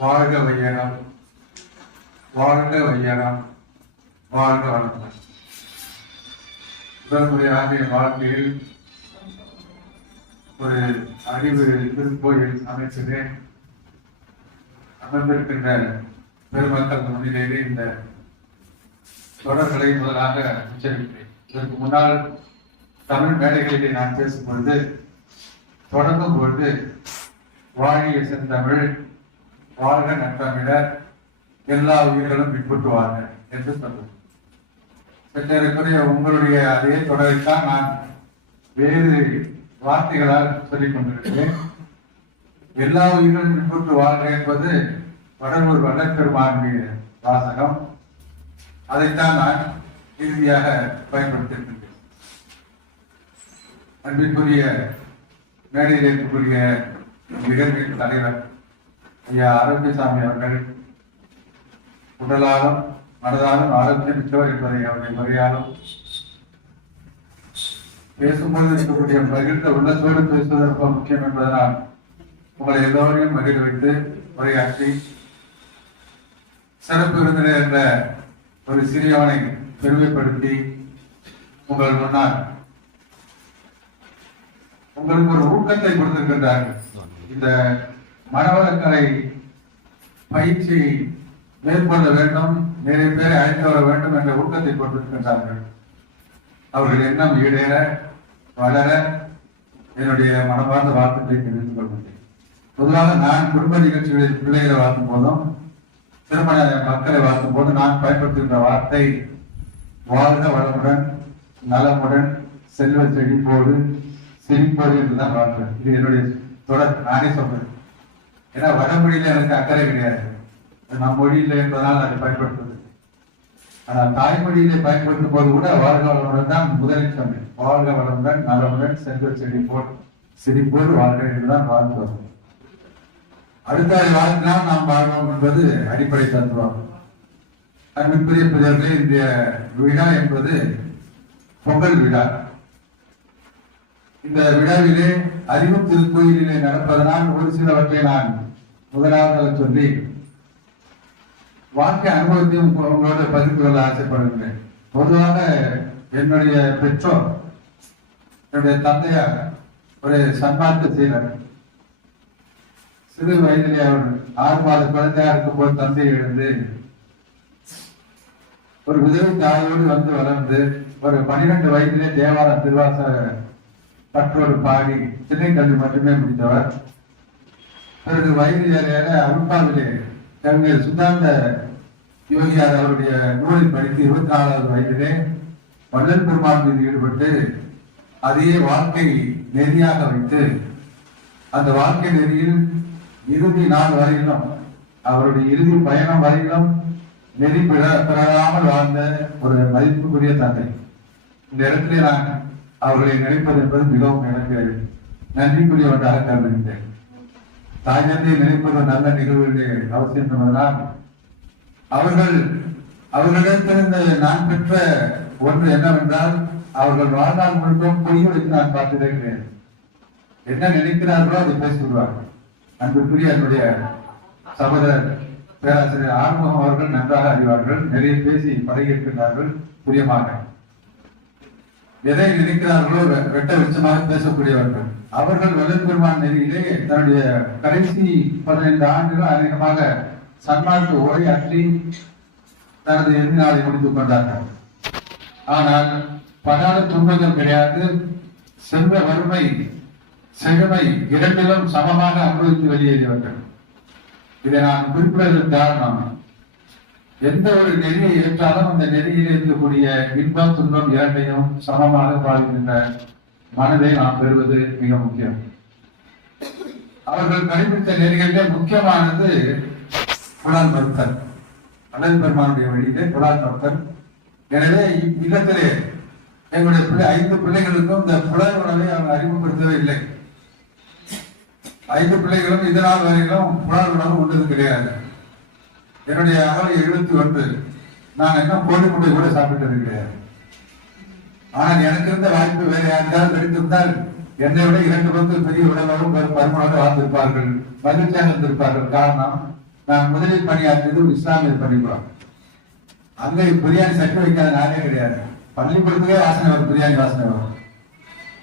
வாழ்க வையகம், வாழ்க வையகம், வாழ்க வளமுடன். முதல் முறையாக என் வாழ்க்கையில் ஒரு அறிவு திருக்கோயில் அமைச்சதேன். அமர்ந்திருக்கின்ற பெருமக்கள் முன்னிலையிலே இந்த தொடர்களை முதலாக உச்சரிக்கிறேன். இதற்கு முன்னால் தமிழ் மேடைகளிலே நான் பேசும் பொழுது, தொடங்கும் பொழுது வாழிய செந்தமிழ், வாழ்க நற்றமிழர், எல்லா உயிர்களும் பின்பற்றுவாங்க என்று சொன்னது. சென்றேறக்குரிய உங்களுடைய அதே தொடரைத்தான் நான் வேறு வார்த்தைகளால் சொல்லிக் கொண்டிருக்கிறேன். எல்லா உயிர்களும் பின்பற்று வாழ்க என்பது வடலூர் வல்லப்பெருமானுடைய வாசகம். அதைத்தான் நான் இறுதியாக பயன்படுத்தியிருக்கின்றேன். அன்பிற்குரிய மேடையில் இருக்கக்கூடிய நிகழ்வின் தலைவர் ஐயா ஆரோக்கியசாமி அவர்கள் உடலாலும் மனதாலும் ஆரோக்கியம் மிக்கவர் என்பதை அவருடைய முறையாலும் பேசும்போது இருக்கக்கூடிய மகிழ்ந்த உள்ளத்தோடு பேசுவது ரொம்ப முக்கியம் என்பதனால் உங்களை எல்லோரையும் மகிழ வைத்து உரையாற்றி சிறப்பு விருந்தினர் என்ற ஒரு சிறியவனை பெருமைப்படுத்தி உங்கள் முன்னால் உங்களுக்கு ஒரு ஊக்கத்தை கொடுத்திருக்கின்றார்கள். இந்த மனவளக்கலை பயிற்சி மேற்கொள்ள வேண்டும், நிறைய பேரை அழைத்து வர வேண்டும் என்ற ஊக்கத்தை கொடுத்திருக்கின்றார்கள். அவர்கள் எண்ணம் ஈடேற வளர என்னுடைய மனமார்ந்த வாழ்த்துக்களை தெரிவித்துக் கொள்கின்றேன். பொதுவாக நான் குடும்ப நிகழ்ச்சிகளில் பிள்ளைகளை வாழ்த்தும் போதும் திருமண மக்களை வாழ்த்தும் போது நான் பயன்படுத்துகின்ற வார்த்தை வாழ்க வளமுடன், நலமுடன், செல்வ செழிப்போடு, சிரிப்போடு என்றுதான் வாழ்கிறேன். இது என்னுடைய தொடர், நானே சொல்றேன். ஏன்னா வடமொழியில எனக்கு அக்கறை கிடையாது, நம் மொழியில என்பதனால் அதை பயன்படுத்துவது. ஆனால் தாய்மொழியிலே பயன்படுத்தும் போது கூட வாழ்க வளமுடன் தான் முதலில் சொன்னேன். வாழ்க வளமுடன், நலமுடன், செல்வ செழிப்போடு, சிரிப்போடு வாழ்க என்றுதான் வாழ்ந்து வரும். அடுத்த வாழ்க்கைனால் நாம் வாழணும் என்பது அடிப்படை தத்துவம். அன்பிற்குரிய பிள்ளைகளே, இந்த விழா என்பது பொங்கல் விழா. இந்த விழாவிலே அறிவு திருக்கோயிலிலே நடப்பதனால் ஒரு சிலவற்றை நான் முதலாவதாக சொல்லி வாழ்க்கை அனுபவத்தையும் உங்களோட பகிர்ந்து கொள்ள ஆசைப்படுகிறேன். பொதுவாக என்னுடைய பெற்றோர், என்னுடைய தந்தையார் ஒரு சன்மார்க்க சீலர். சிறு வயதிலே அவர் 6 மாத குழந்தையா இருக்கும் போது தந்தையை இழந்து ஒரு விதவை தாயோடு வந்து வளர்ந்து ஒரு 12 வயதிலே தேவார திருவாச பற்றோடு பாடி சின்ன கல்வி மட்டுமே முடித்தவர். பிறகு வயது ஏற அருப்பாவிலே கவிஞர் சுதாந்த யோகியார் அவருடைய நூலை படித்து 24வது வயதிலே வள்ளல் பெருமான் மீது ஈடுபட்டு அதையே வாழ்க்கை நெறியாக வைத்து அந்த வாழ்க்கை நெறியில் இறுதி நாள் வரையிலும், அவருடைய இறுதி பயணம் வரையிலும் நெறி பெறாமல் வாழ்ந்த ஒரு மதிப்புக்குரிய தந்தை. இந்த இடத்திலே நான் அவர்களை நினைப்பது என்பது மிகவும் எனக்கு நன்றிக்குரிய ஒன்றாக கருதுகின்றேன். தாய் தந்தையை நினைப்பது நல்ல நிகழ்வுகளே அவசியம் என்பதனால் அவர்களிடத்திலிருந்து நான் பெற்ற ஒன்று என்னவென்றால், அவர்கள் வாழ்நாள் முழுக்கும் பொய் வைத்து நான் பார்த்ததே கிடையாது. என்ன நினைக்கிறார்களோ அதை பேசிவிடுவார்கள். அன்புக்குரிய என்னுடைய சகோதரர் பேராசிரியர் ஆறுமுகம் அவர்கள் நன்றாக அறிவார்கள். நிறைய பேசி பழகியிருக்கிறார்கள் பிரியமாக. எதை நினைக்கிறார்களோ வெட்ட வெளிச்சமாக பேசக்கூடியவர்கள். அவர்கள் வள்ளல் பெருமான் நெறியிலே தன்னுடைய கடைசி 15 ஆண்டுகள் அதிகமாக சன்மார்க்க உரையாற்றி தனது இறுதி நாளை முடித்துக் கொண்டார்கள். ஆனால் படாத துன்பங்கள் கிடையாது. செல்வ வறுமை, செழுமை இரண்டிலும் சமமாக அனுபவித்து வெளியேறியவர்கள். இதை நான் குறிப்பிடுவதற்கு காரணம், எந்த ஒரு நெறியை ஏற்றாலும் அந்த நெறியில் இருக்கக்கூடிய இன்பம் துன்பம் இரண்டையும் சமமாக பாதிக்கின்ற மனதை நாம் பெறுவது மிக முக்கியம். அவர்கள் கடைபிடித்த நெறிகளிலே முக்கியமானது புலால் மறுத்தல். வள்ளல் பெருமானுடைய வழியிலே புலால் மறுத்தல். எனவே இல்லத்திலே எங்களுடைய 5 பிள்ளைகளுக்கும் இந்த புலால் உணவை அவங்க அறிமுகப்படுத்தவே இல்லை. 5 பிள்ளைகளும் இதனால் வரையிலும் புலால் உணவு உண்டது கிடையாது. என்னுடைய அகவை 71. நான் என்ன கோழி முட்டை கூட சாப்பிட்டது கிடையாது. ஆனால் எனக்கு இருந்த வாய்ப்பு வேற யாருக்காவது கிடைத்திருந்தால் என்னை விட 2 பங்கு பெரிய உடலாகவும் பருமனாக வாழ்ந்திருப்பார்கள், மகிழ்ச்சியாக இருந்திருப்பார்கள். காரணம், நான் முதலில் பணியாற்றியது ஒரு இஸ்லாமிய பள்ளிக்கூடம். அங்க பிரியாணி சட்டி வைக்காத நானே கிடையாது. பள்ளிக்கூடத்துக்கே வாசனை வரும், பிரியாணி வாசனை வரும்.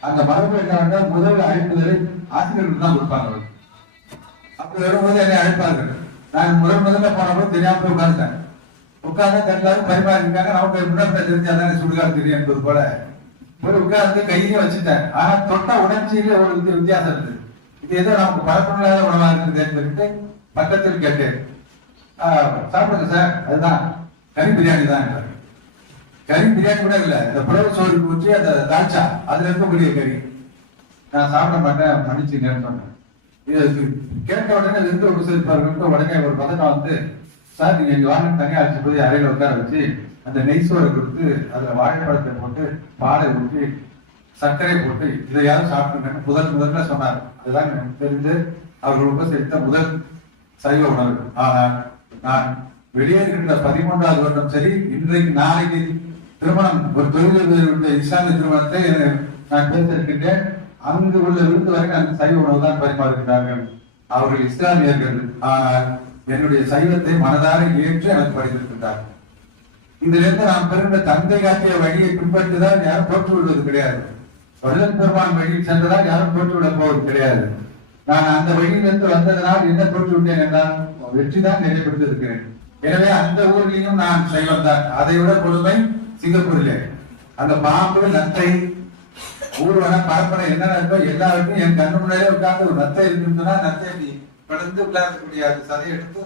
அந்த மரபு என்ன முதல் அழைப்புதலை ஆசிரியர்களுக்கு தான் கொடுப்பாங்க. அப்படி வரும்போது என்னை அழைப்பார்கள். நான் முதல்ல போனபோது தெரியாம போய் உட்கார்ந்தேன். உட்கார்ந்து எல்லாரும் பரிமாறிருக்காங்க. நமக்கு முன்னாடி தெரிஞ்சாதானே சுடுகாடு தெரியும் என்பது போல போய் உட்கார்ந்து கையிலே வச்சுட்டேன். ஆனா தொட்ட உணர்ச்சியிலே ஒரு வித்தியாசம் இருந்தது. இது ஏதோ நமக்கு பழக்கமில்லாத உணவா இருக்குதுன்னு சொல்லிட்டு பக்கத்தில் கேட்டேன். சாப்பிடுங்க சார், அதுதான் கறி பிரியாணி தான். கறி பிரியாணி கூட இல்ல, இந்த புலவு சோறு ஊற்றி அந்த தாட்சா அதுல இருக்கக்கூடிய கறி. நான் சாப்பிட மாட்டேன், மன்னிச்சுங்கன்னு சொன்னேன். இது கேட்ட உடனே இருந்து உபசரிப்பார்கள். உடனே ஒரு பதக்கம் வந்து, சார் நீங்க இங்க வாங்க, தனியா அழைச்சு போய் அறையில உட்கார வச்சு அந்த நெய் சோறை கொடுத்து அதுல வாழைப்பழத்தை போட்டு பாலை ஊற்றி சர்க்கரை போட்டு இதையாவது சாப்பிட்டுங்கன்னு முதல்ல சொன்னார். அதுதான் எனக்கு தெரிந்து அவர்கள் உபசரித்த முதல் சைவ உணவு. ஆனால் நான் வெளியேறுகின்ற 13வது வருடம் சரி, இன்றைக்கு நாளைக்கு திருமணம், ஒரு தொழில் இஸ்லாமிய திருமணத்தை நான் பேச இருக்கின்றேன். அங்கு உள்ள விருந்து வரைக்கும் அந்த சைவ உணவு தான் பரிமாறுகிறார்கள். அவர்கள் இஸ்லாமியர்கள். ஆனால் என்னுடைய சைவத்தை மனதார ஏற்று எனக்கு படித்திருக்கின்றார்கள். இதுல இருந்து நாம் பெருந்த தந்தை காட்டிய வழியை பின்பற்றுதான் யாரும் தோற்று விடுவது கிடையாது. வள்ளல் பெருமான் வழியில் சென்றதால் யாரும் தோற்று விட போவது கிடையாது. நான் அந்த வழியிலிருந்து வந்ததனால் என்ன தோற்று விட்டேன் என்றால் வெற்றி தான் நிறைவேற்றி இருக்கிறேன். எனவே அந்த ஊர்லயும் நான் சைவம் தான். அதை விட கொடுமை சிங்கப்பூரிலே அந்த பாம்பு நத்தை ஊர்வன பரப்பனை என்ன இருக்கோ எல்லாருக்கும் என் கண்ணு முன்னாடியே உட்கார்ந்து ஒரு நத்தை இருக்குன்னா நத்தை கடந்து உட்கார்ந்தக்கூடிய அந்த சதையை எடுத்து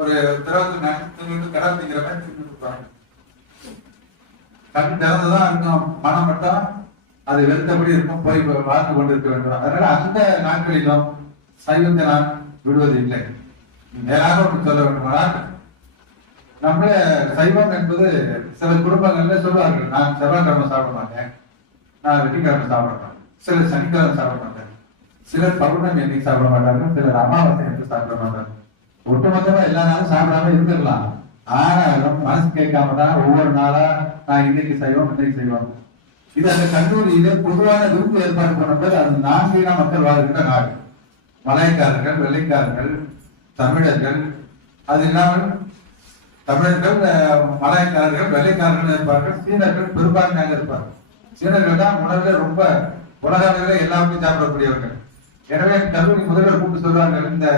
ஒரு திரவத்தில் நடந்து கடந்துங்கிற மாதிரி தின்னு கொடுப்பாங்க. கண் திறந்துதான் இருக்கும், மனம் மட்டும் அது வெறுத்தபடி இருக்கும், போய் வாழ்ந்து கொண்டிருக்க வேண்டும். அதனால அந்த நாட்களிலும் சைவத்தை நான் விடுவது இல்லை. நேராக ஒன்று சொல்ல வேண்டுமானால், நம்மள சைவம் என்பது சில குடும்பங்கள்ல சொல்லுவார்கள், நான் செவ்வாய்க்கிழமை சாப்பிட மாட்டேன், நான் வெள்ளிக்கிழமை சாப்பிட மாட்டேன், சிலர் சனிக்கிழமை சாப்பிட மாட்டேன், சிலர் பௌர்ணமி என்னைக்கு சாப்பிட மாட்டார்கள், சிலர் அமாவாசை என்று சாப்பிட மாட்டார்கள். ஒட்டுமொத்தமா எல்லா நாளும் சாப்பிடாம இருந்துடலாம். ஆனாலும் மனசு கேட்காம தான் ஒவ்வொரு நாளா நான் இன்னைக்கு செய்வோம் இன்னைக்கு செய்வோம். இது அந்த கல்லூரியில பொதுவான விருது ஏற்பாடு பண்ணும்போது அது 4 இன மக்கள் வாழ்கின்ற நாடு. மலாய்க்காரர்கள், வெள்ளைக்காரர்கள், தமிழர்கள், அது இல்லாமல் தமிழர்கள், மலாய்க்காரர்கள், வெள்ளைக்காரர்கள் இருப்பார்கள், சீனர்கள் பெரும்பான்மையாக இருப்பார்கள். சீனர்கள் தான் உணவுல ரொம்ப உலக அளவில் எல்லாருக்கும் சாப்பிடக்கூடியவர்கள். எனவே கல்லூரி முதல்வர் கூப்பிட்டு சொல்றாங்க, இந்த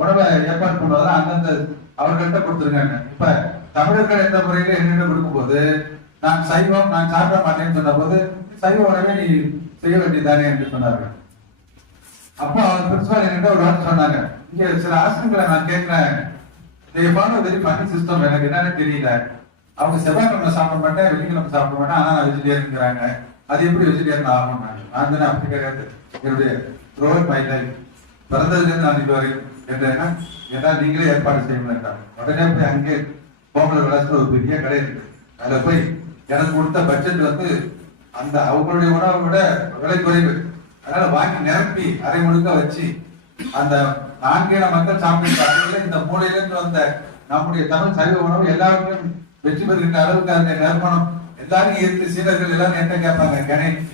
உணவை ஏற்பாடு பண்ணுவதா அந்தந்த அவர்கள்ட்ட கொடுத்துருங்க. இப்ப தமிழர்கள் எந்த முறையில என்னென்ன கொடுக்கும் போது நான் சைவம் நான் சாப்பிட மாட்டேன்னு சொன்ன போது சைவ உணவை நீ செய்ய வேண்டியதானே என்று சொன்னார்கள். அப்போ அவர் பிரின்சிபால் என்கிட்ட ஒரு வார்த்தை சொன்னாங்க, இங்க சில ஆசிரியர்களை நான் கேட்கிறேன், வெரி ஃபன்னி சிஸ்டம், எனக்கு என்னன்னு தெரியல. அவங்க செவ்வாய்க்கிழமை சாப்பிட மாட்டேன், வெள்ளிக்கிழமை சாப்பிட மாட்டேன், ஆனா நான் வெஜிடேரியன்ங்கிறாங்க. அது எப்படி வெஜிடேரியன் ஆகும்? நான் தானே அப்படி கிடையாது. என்னுடைய ரோல் மை லைஃப் பிறந்ததுலேருந்து நான் இது வரைக்கும் ஏன்னா நீங்களே ஏற்பாடு செய்யணும். உடனே போய் அங்கே கோமல விளாசத்துல ஒரு பெரிய கடை இருக்கு. அதுல போய் எனக்கு கொடுத்த பட்ஜெட் வந்து அந்த அவங்களுடைய உணவை விட விலை குறைவு. அதனால வாங்கி நிரப்பி அரை முழுக்க வச்சு அந்த 4 இன மக்கள் சாப்பிட்டு இந்த மூலையிலிருந்து வந்த நம்முடைய தமிழ் சைவ உணவு எல்லாருக்கும் வெற்றி பெறுகின்ற அளவுக்கு அந்த நிர்மாணம் எல்லாரும் இருந்து சீனர்கள் எல்லாரும் என்ன கேட்பாங்க,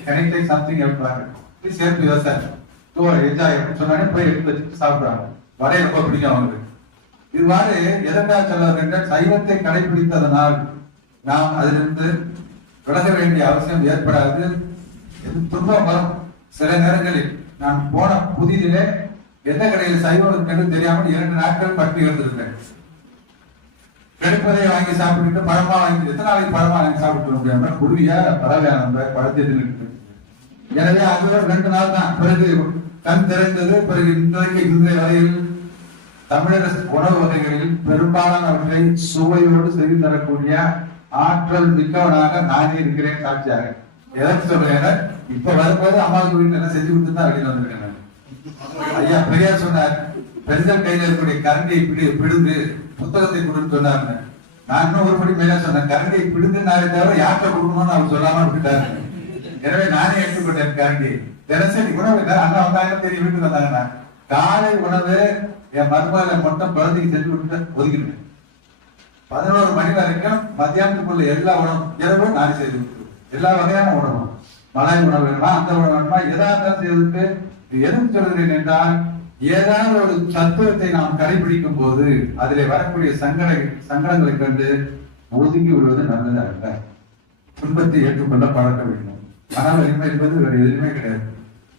கனெக்டை சம்திங் எடுப்பாங்க, சேர்த்து விவசாயம் என்ஜாய் அப்படின்னு சொன்னாலே போய் எடுத்து வச்சுட்டு சாப்பிடுறாங்க. வடை ரொம்ப பிடிக்கும் அவங்களுக்கு. இவ்வாறு எதற்காக சொல்ல சைவத்தை கடைபிடித்ததனால் நாம் அதிலிருந்து விலக வேண்டிய அவசியம் ஏற்படாது. துன்பம் வரும். சில நேரங்களில் நான் போன புதிதிலே எந்த கடையில் சைவம் என்று தெரியாமல் 2 நாட்கள் பட்டி இருந்திருக்கேன். கிடைப்பதை வாங்கி சாப்பிட்டு பழமா வாங்கி எத்தனை நாளைக்கு பழமா வாங்கி சாப்பிட்டு முடியாம குருவியா பறவையான பழத்தை. எனவே அது 2 நாள் தான். பிறகு கண் திறந்தது. பிறகு இன்றைய வரையில் தமிழக உணவு வகைகளில் பெரும்பாலானவற்றை சுவையோடு செய்து தரக்கூடிய ஆற்றல் மிக்கவனாக நானே இருக்கிறேன் சாட்சியாக. எதற்கு சொல்றேன், இப்ப வரும்போது அம்மாவுக்கு வீட்டுல எல்லாம் செஞ்சு கொடுத்து தான் வெளியில வந்திருக்கேன். ஐயா பெரியார் சொன்னார், பெண்கள் கையில இருக்கக்கூடிய கரண்டியை பிடிந்து புத்தகத்தை கொடுன்னு சொன்னாருன்னு. நான் இன்னும் ஒரு படி மேல சொன்னேன், கரண்டியை பிடிந்து நாளை தவிர யார்கிட்ட கொடுக்கணும்னு அவர் சொல்லாம விட்டுட்டாரு. எனவே நானே எடுத்துக்கொண்டேன் கரண்டி. தினசரி உணவு அண்ணா வந்தாங்க தெரியும், வீட்டுக்கு வந்தாங்கன்னா காலை உணவு என் மருமகளை மட்டும் குழந்தைக்கு செஞ்சு விட்டு ஒதுக்கிடுவேன். 11 மணி வரைக்கும் மத்தியானத்துக்குள்ள எல்லா உணவும் இரவும் நானே செய்து விட்டுருவேன். எல்லா வகையான உணவும், மலாய் உணவு வேணுமா, அந்த உணவு வேணுமா, எதா இருந்தாலும் செய்துட்டு. எதுக்கு சொல்கிறேன் என்றால் ஏதாவது ஒரு தத்துவத்தை நாம் கடைபிடிக்கும் போது அதிலே வரக்கூடிய சங்கடங்களை கண்டு ஒதுங்கி விடுவது நல்லது அல்ல. துன்பத்தை ஏற்றுக்கொள்ள பழக்க வேண்டும். மன வலிமை என்பது வேறு எதுவுமே கிடையாது.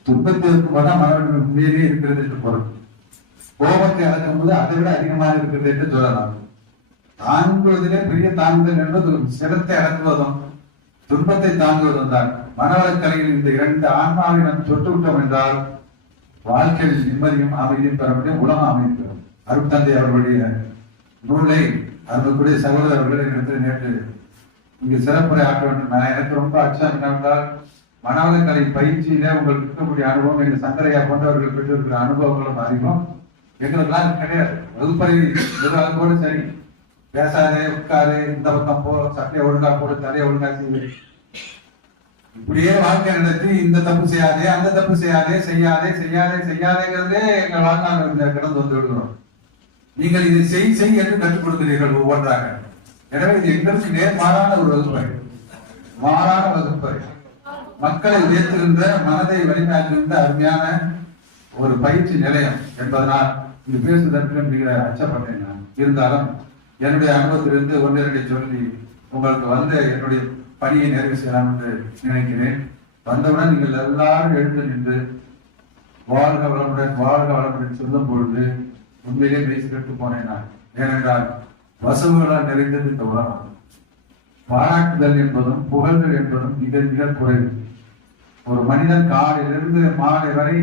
துன்பத்தை இருக்கும்போதுதான் மன வலிமை உண்மையிலேயே இருக்கிறது என்று பொருள். கோபத்தை அடக்கும் போது அதை விட அதிகமாக இருக்கிறது என்று சொல்லலாம். தாங்குவதிலே பெரிய தாங்குதல் என்பது சிரத்தை அடங்குவதும் துன்பத்தை தாங்குவதும் தான். மனவளக்கலையில் இந்த இரண்டு ஆன்மாவை நாம் தொட்டு விட்டோம் என்றால் வாழ்க்கையில் நிம்மதியும் அமைதியும் பெற முடியும், உலகம் அமைதி பெறும். அருட்தந்தை அவர்களுடைய நூலை அருள்கூடிய சகோதரர் அவர்கள் இடத்தில் நேற்று இங்கு சிறப்புரை ஆற்ற வேண்டும். எனக்கு ரொம்ப அச்சம் என்னவென்றால் மனவளக்கலை பயிற்சியில உங்களுக்கு இருக்கக்கூடிய அனுபவம் எங்கள் சங்கரையா போன்றவர்கள் பெற்றிருக்கிற அனுபவங்களும் அதிகம் எங்களுக்கெல்லாம் கிடையாது. வகுப்பறை நிர்வாகத்தோடு சரி, பேசாதே, உட்காரு, இந்த பக்கம் போ, சட்டையை ஒழுங்கா போடு, தலையை ஒழுங்கா செய்ய, இப்படியே வாழ்க்கை நடத்தி இந்த தப்பு செய்யாதே, அந்த தப்பு செய்யாதே, செய்யாதேங்கிறதே எங்கள் வாழ்நாள் கடந்து வந்து விடுகிறோம். நீங்கள் இதை செய் என்று கற்றுக் கொடுக்கிறீர்கள் ஒவ்வொன்றாக. எனவே இது எங்களுக்கு நேர்மாறான ஒரு வகுப்பறை, மாறான வகுப்பறை, மக்களை உயர்த்துகின்ற, மனதை வலிமையாக்குகின்ற அருமையான ஒரு பயிற்சி நிலையம் என்பதனால் இது பேசுவதற்கு மிக அச்சப்பட்டேன். நான் இருந்தாலும் என்னுடைய அனுபவத்திலிருந்து ஒன்றிரண்டை சொல்லி உங்களுக்கு வந்து என்னுடைய பணியை நிறைவு செய்யலாம் என்று நினைக்கிறேன். வந்தவுடன் நீங்கள் எல்லாரும் எழுந்து நின்று வாழ்க வளமுடன் சொல்லும் பொழுது உண்மையிலே பேசி கட்டு போனேன் நான். ஏனென்றால் வசவுகளால் நிறைந்தது இந்த உலகம். பாராட்டுதல் என்பதும் புகழ்கள் என்பதும் மிக மிக குறைவு. ஒரு மனிதன் காலையிலிருந்து மாலை வரை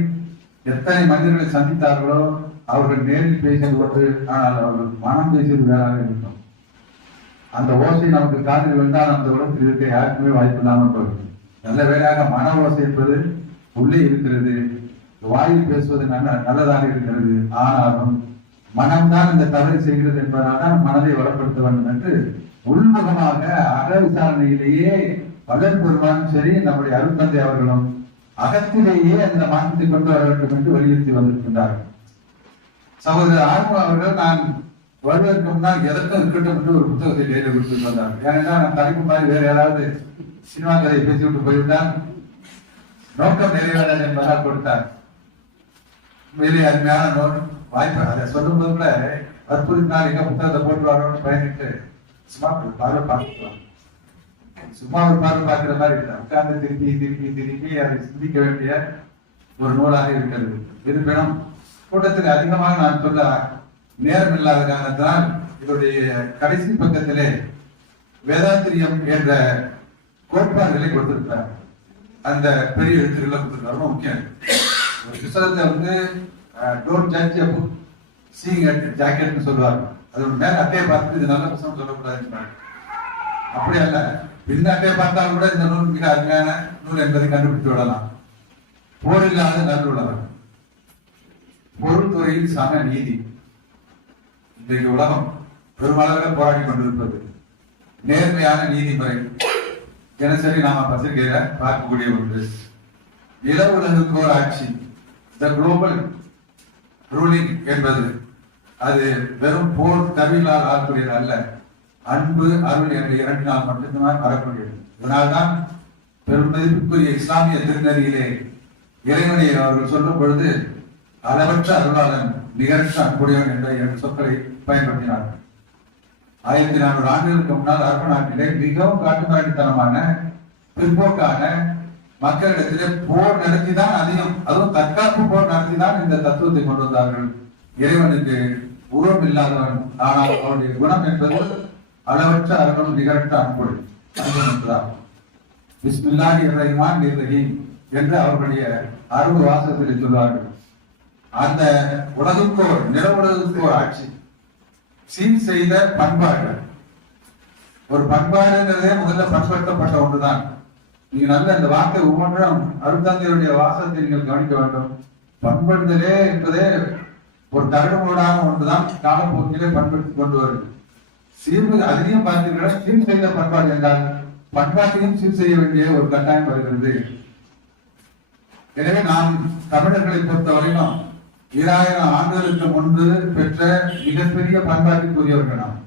எத்தனை மனிதர்களை சந்தித்தார்களோ அவர்கள் நேரில் பேசுவது, ஆனால் அவர்கள் மனம் பேசியது வேறாக இருக்கும். அந்த ஓசை நமக்கு காதில் வந்தால் அந்த உலகத்தில் இருக்க யாருக்குமே வாய்ப்பு இல்லாமல் போகும். நல்ல வேலையாக மன ஓசை என்பது உள்ளே இருக்கிறது. வாயில் பேசுவது நல்லதாக இருக்கிறது. ஆனாலும் மனம்தான் இந்த தவறை செய்கிறது என்பதால் தான் மனதை வளப்படுத்த வேண்டும் என்று உள்முகமாக அக விசாரணையிலேயே வளர் பெருமானும் சரி, நம்முடைய அருட்தந்தை அவர்களும் அகத்திலேயே அந்த மாற்றத்தை கொண்டு வர வேண்டும் என்று வலியுறுத்தி வந்திருக்கின்றார்கள். சகோதரர் ஆர்வம் அவர்கள் நான் வருவதற்கு முன்னால் எதற்கும் இருக்கட்டும் என்று ஒரு புத்தகத்தை எழுதி கொடுத்துட்டு வந்தார். ஏனென்றால் நான் தலைப்பு மாதிரி வேற ஏதாவது சினிமா கதையை பேசிவிட்டு போயிருந்தால் நோக்கம் நிறைவேறாது என்பதால் கொடுத்தார். வெளியே அருமையான வாய்ப்பு. அதை சொல்லும் போது கூட வற்புறுத்தினால் எங்க புத்தகத்தை போட்டு வரணும்னு பயணிட்டு சும்மா ஒரு பார்வை பார்த்துக்கலாம். சும்மா ஒரு பார்வை பார்க்கிற மாதிரி இல்லை. உட்கார்ந்து திருப்பி அதை சிந்திக்க வேண்டிய ஒரு நூலாக இருக்கிறது. இருப்பினும் கூட்டத்தில் அதிகமாக நான் சொல்ல நேரம் இல்லாத காரணத்தால் இதனுடைய கடைசி பக்கத்திலே வேதாத்திரியம் என்ற கோட்பாடுகளை கொடுத்திருக்கிறார். அந்த பெரிய எழுத்துக்களை கொடுத்திருக்காரு. ரொம்ப முக்கியம். ஒரு புத்தகத்தை வந்து don't judge a book seeing at ஜாக்கெட்னு சொல்லுவாங்க. அது ஒரு மேல அட்டையை பார்த்துட்டு இது நல்ல புத்தகம் சொல்லக்கூடாதுன்னு. அப்படி அல்ல, பின்ன அட்டையை பார்த்தாலும் கூட இந்த நூல் மிக அருமையான நூல் என்பதை கண்டுபிடித்து விடலாம். போர் இல்லாத நல்லுள்ளவர், பொருள் துறையில் சம நீதி, இன்றைக்கு உலகம் பெருமளவில் போராடி கொண்டிருப்பது, நேர்மையான நீதிமுறை, தினசரி நாம பத்திரிகையில பார்க்கக்கூடிய ஒன்று. நில உலகுக்கு ஒரு ஆட்சி, த குளோபல் ரூலிங் என்பது அது வெறும் போர் கருவிகளால் ஆகக்கூடியது அல்ல, அன்பு அருள் என்ற இரண்டினால் மட்டும்தான் வரக்கூடியது. இதனால்தான் பெருமதிப்புக்குரிய இஸ்லாமிய திருநெறியிலே இறைவனை அவர்கள் சொல்லும் பொழுது அளவற்ற அருளாளன் நிகரற்ற அன்புடையவன் என்ற இரண்டு சொற்களை பயன்படுத்தினார்கள். 1400 ஆண்டுகளுக்கு முன்னால் அரபு நாட்டிலே மிகவும் காட்டுமிராண்டித்தனமான பிற்போக்கான மக்களிடத்திலே போர் நடத்திதான் அதிகம், அதுவும் தற்காப்பு போர் நடத்திதான் இந்த தத்துவத்தை கொண்டு வந்தார்கள். இறைவனுக்கு உருவம் இல்லாதவன், ஆனால் அவருடைய குணம் என்பது அளவற்ற அருளும் நிகரற்ற அன்புடன் என்பதுதான். பிஸ்மில்லாஹிர் ரஹ்மானிர் ரஹீம் என்று அவர்களுடைய அரபு வாசகத்தில் சொல்வார்கள். அந்த உலகுக்கோர் நில உலகுக்கோர் ஆட்சி, சீன் செய்த பண்பாடு. ஒரு பண்பாடுங்கிறதே முதல்ல பண்படுத்தப்பட்ட ஒன்றுதான். நீங்க நல்ல இந்த வார்த்தை ஒவ்வொன்றும் அருட்தந்தையுடைய வாசகத்தை நீங்கள் கவனிக்க வேண்டும். பண்படுதலே என்பதே ஒரு தகடுமுடான ஒன்றுதான். காலப்போக்கிலே பண்படுத்தி கொண்டு வருது. சீர்வு அதிகம் பார்த்தீங்கன்னா சீர் செய்த பண்பாடு என்றால் பண்பாட்டையும் சீர் செய்ய வேண்டிய ஒரு கட்டாயம் வருகிறது. எனவே நாம் தமிழர்களை பொறுத்தவரையிலும் 2000 ஆண்டுகளுக்கு முன்பு பெற்ற மிகப்பெரிய பண்பாட்டுக்குரியவர்கள் நாம்.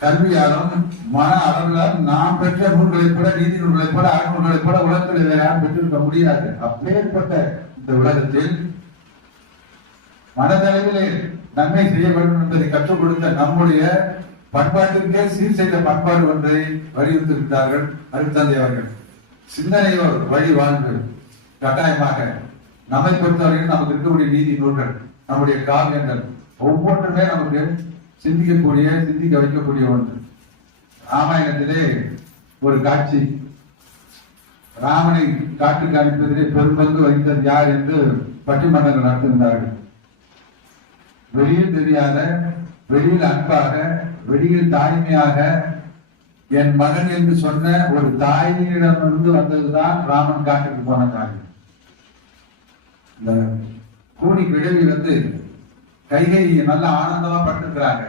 கல்வியாலும் மன அளவிலும் நாம் பெற்ற நூல்களை கூட, நீதி நூல்களை கூட, அறநூல்களை கூட உலகத்தில் வேற யாரும் பெற்றிருக்க முடியாது. அப்பேற்பட்ட இந்த உலகத்தில் மனதளவிலே நன்மை செய்ய வேண்டும் என்பதை கற்றுக் கொடுத்த நம்முடைய பண்பாட்டிற்கே சீர் செய்த பண்பாடு ஒன்றை வலியுறுத்தியிருக்கிறார்கள் அருட்தந்தை அவர்கள். சிந்தனையோ வழி வாழ்வு கட்டாயமாக நம்மை பொறுத்தவரையில் நமக்கு இருக்கக்கூடிய நீதி நூல்கள், நம்முடைய காவியங்கள் ஒவ்வொன்றுமே நமக்கு சிந்திக்கக்கூடிய, சிந்திக்க வைக்கக்கூடிய ஒன்று. ராமாயணத்திலே ஒரு காட்சி, ராமனை காட்டுக்கு அனுப்பதிலே பெரும்பங்கு வகித்தது யார் என்று பட்டிமன்றங்கள் நடத்துகின்றார்கள். வெளியில் தெரியாத, வெளியில் அன்பாக, வெளியில் தாய்மையாக என் மகன் என்று சொன்ன ஒரு தாயிடமிருந்து வந்ததுதான் ராமன் காட்டுக்கு போன காரியம். இந்த கூனி கிழவி கைகை நல்ல ஆனந்தமா பட்டிருக்கிறாங்க.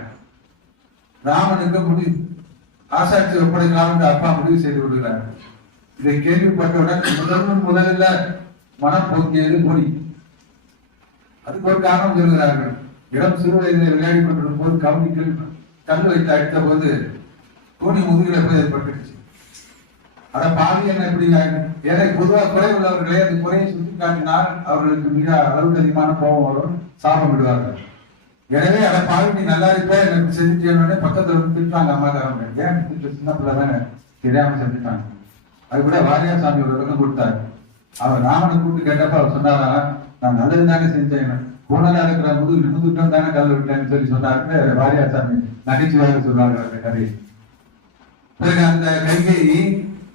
ராமனுக்கு ஆசாட்சி ஒப்படைக்கலாம் அப்பா முடிவு செய்து விடுகிறார். இதை கேள்விப்பட்டவுடன் முதலில் மனம் போக்கியது கூனி. அதுக்கு ஒரு காரணம் சொல்கிறார்கள். இடம் சிறு வயதில் விளையாடி கொண்டிருக்கும் போது கவனிக்கல் கல் வைத்து அடித்த போது கூனி முதுகில போய் ஏற்பட்டுச்சு. அட பாவி என்ன இப்படி ஏன்னா பொதுவாக குறை உள்ளவர்களே அந்த குறையை சுட்டி காட்டினால் அவர்களுக்கு மிக அளவுக்கு அதிகமான கோபம் வரும், சாபம் விடுவார்கள். எனவே அட பாவி நீ நல்லா இருப்ப எனக்கு செஞ்சுட்டே பக்கத்துல வந்து திட்டாங்க அம்மாக்காரங்க. ஏன் சின்ன பிள்ளை தானே தெரியாம செஞ்சுட்டாங்க. அது கூட வாரியா சாமி ஒரு விளக்கம் கொடுத்தாரு. அவர் ராமனை கூப்பிட்டு கேட்டப்ப அவர் சொன்னாரா, நான் நல்லது தானே செஞ்சேன், கூடலா இருக்கிற முதுகுட்டம் தானே கல் விட்டேன்னு சொல்லி சொன்னாருன்னு வாரியா சாமி நகைச்சுவையாக சொல்றாங்க அந்த கதையை. பிறகு அந்த கைகை